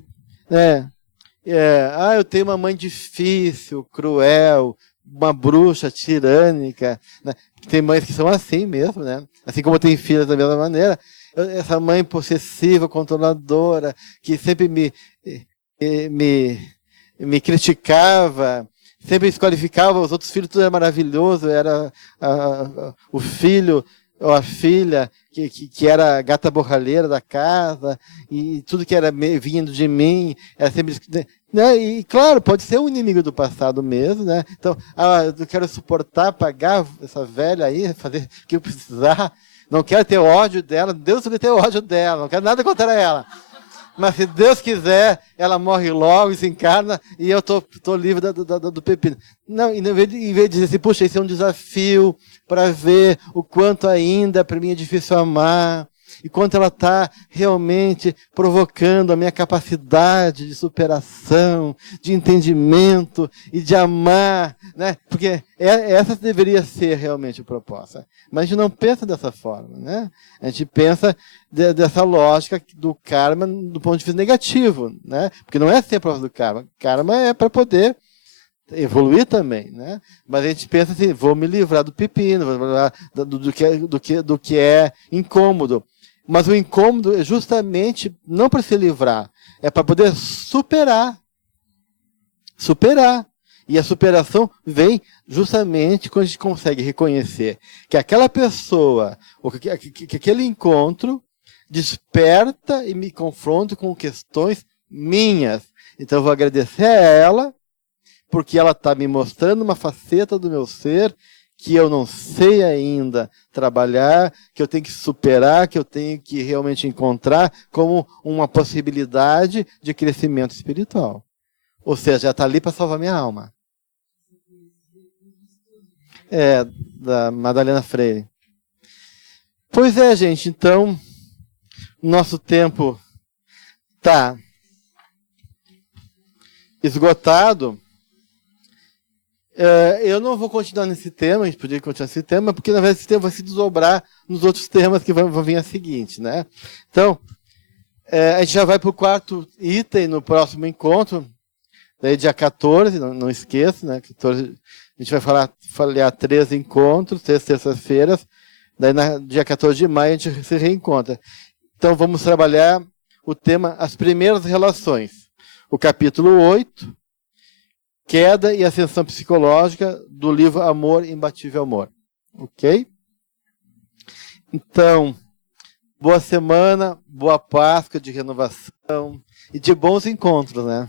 eu tenho uma mãe difícil, cruel, uma bruxa tirânica, né? Tem mães que são assim mesmo, né? Assim como tem filhas da mesma maneira. Essa mãe possessiva, controladora, que sempre me criticava, sempre desqualificava os outros filhos, tudo era maravilhoso, era o filho ou a filha que era a gata borralheira da casa, e tudo que era vindo de mim era sempre... Né? E, claro, pode ser um inimigo do passado mesmo, né? Então, eu quero suportar, pagar essa velha aí, fazer o que eu precisar, não quero ter ódio dela, Deus não tem ódio dela, não quero nada contra ela. Mas se Deus quiser, ela morre logo e se encarna e eu tô livre do pepino. Não, em vez de dizer assim, puxa, esse é um desafio para ver o quanto ainda para mim é difícil amar, e quanto ela está realmente provocando a minha capacidade de superação, de entendimento e de amar, né? Porque essa deveria ser realmente a proposta. Mas a gente não pensa dessa forma, né? A gente pensa dessa lógica do karma do ponto de vista negativo, né? Porque não é sempre a proposta do karma. Karma é para poder evoluir também, né? Mas a gente pensa assim, vou me livrar do pepino, vou me livrar do que é incômodo. Mas o incômodo é justamente não para se livrar, é para poder superar. E a superação vem justamente quando a gente consegue reconhecer que aquela pessoa, ou que aquele encontro desperta e me confronta com questões minhas. Então eu vou agradecer a ela, porque ela está me mostrando uma faceta do meu ser que eu não sei ainda trabalhar, que eu tenho que superar, que eu tenho que realmente encontrar como uma possibilidade de crescimento espiritual. Ou seja, ela está ali para salvar minha alma. É, da Madalena Freire. Pois é, gente, então, nosso tempo está esgotado. Eu não vou continuar nesse tema, a gente poderia continuar nesse tema, porque na verdade esse tema vai se desdobrar nos outros temas que vão vir a seguinte, né? Então, a gente já vai para o 4º item no próximo encontro, daí dia 14, não esqueça, né? 14, a gente vai falhar 3 encontros, 3 terças-feiras, daí dia 14 de maio a gente se reencontra. Então vamos trabalhar o tema As Primeiras Relações, o capítulo 8, Queda e Ascensão Psicológica, do livro Amor, Imbatível Amor. Ok? Então, boa semana, boa Páscoa de renovação e de bons encontros, né?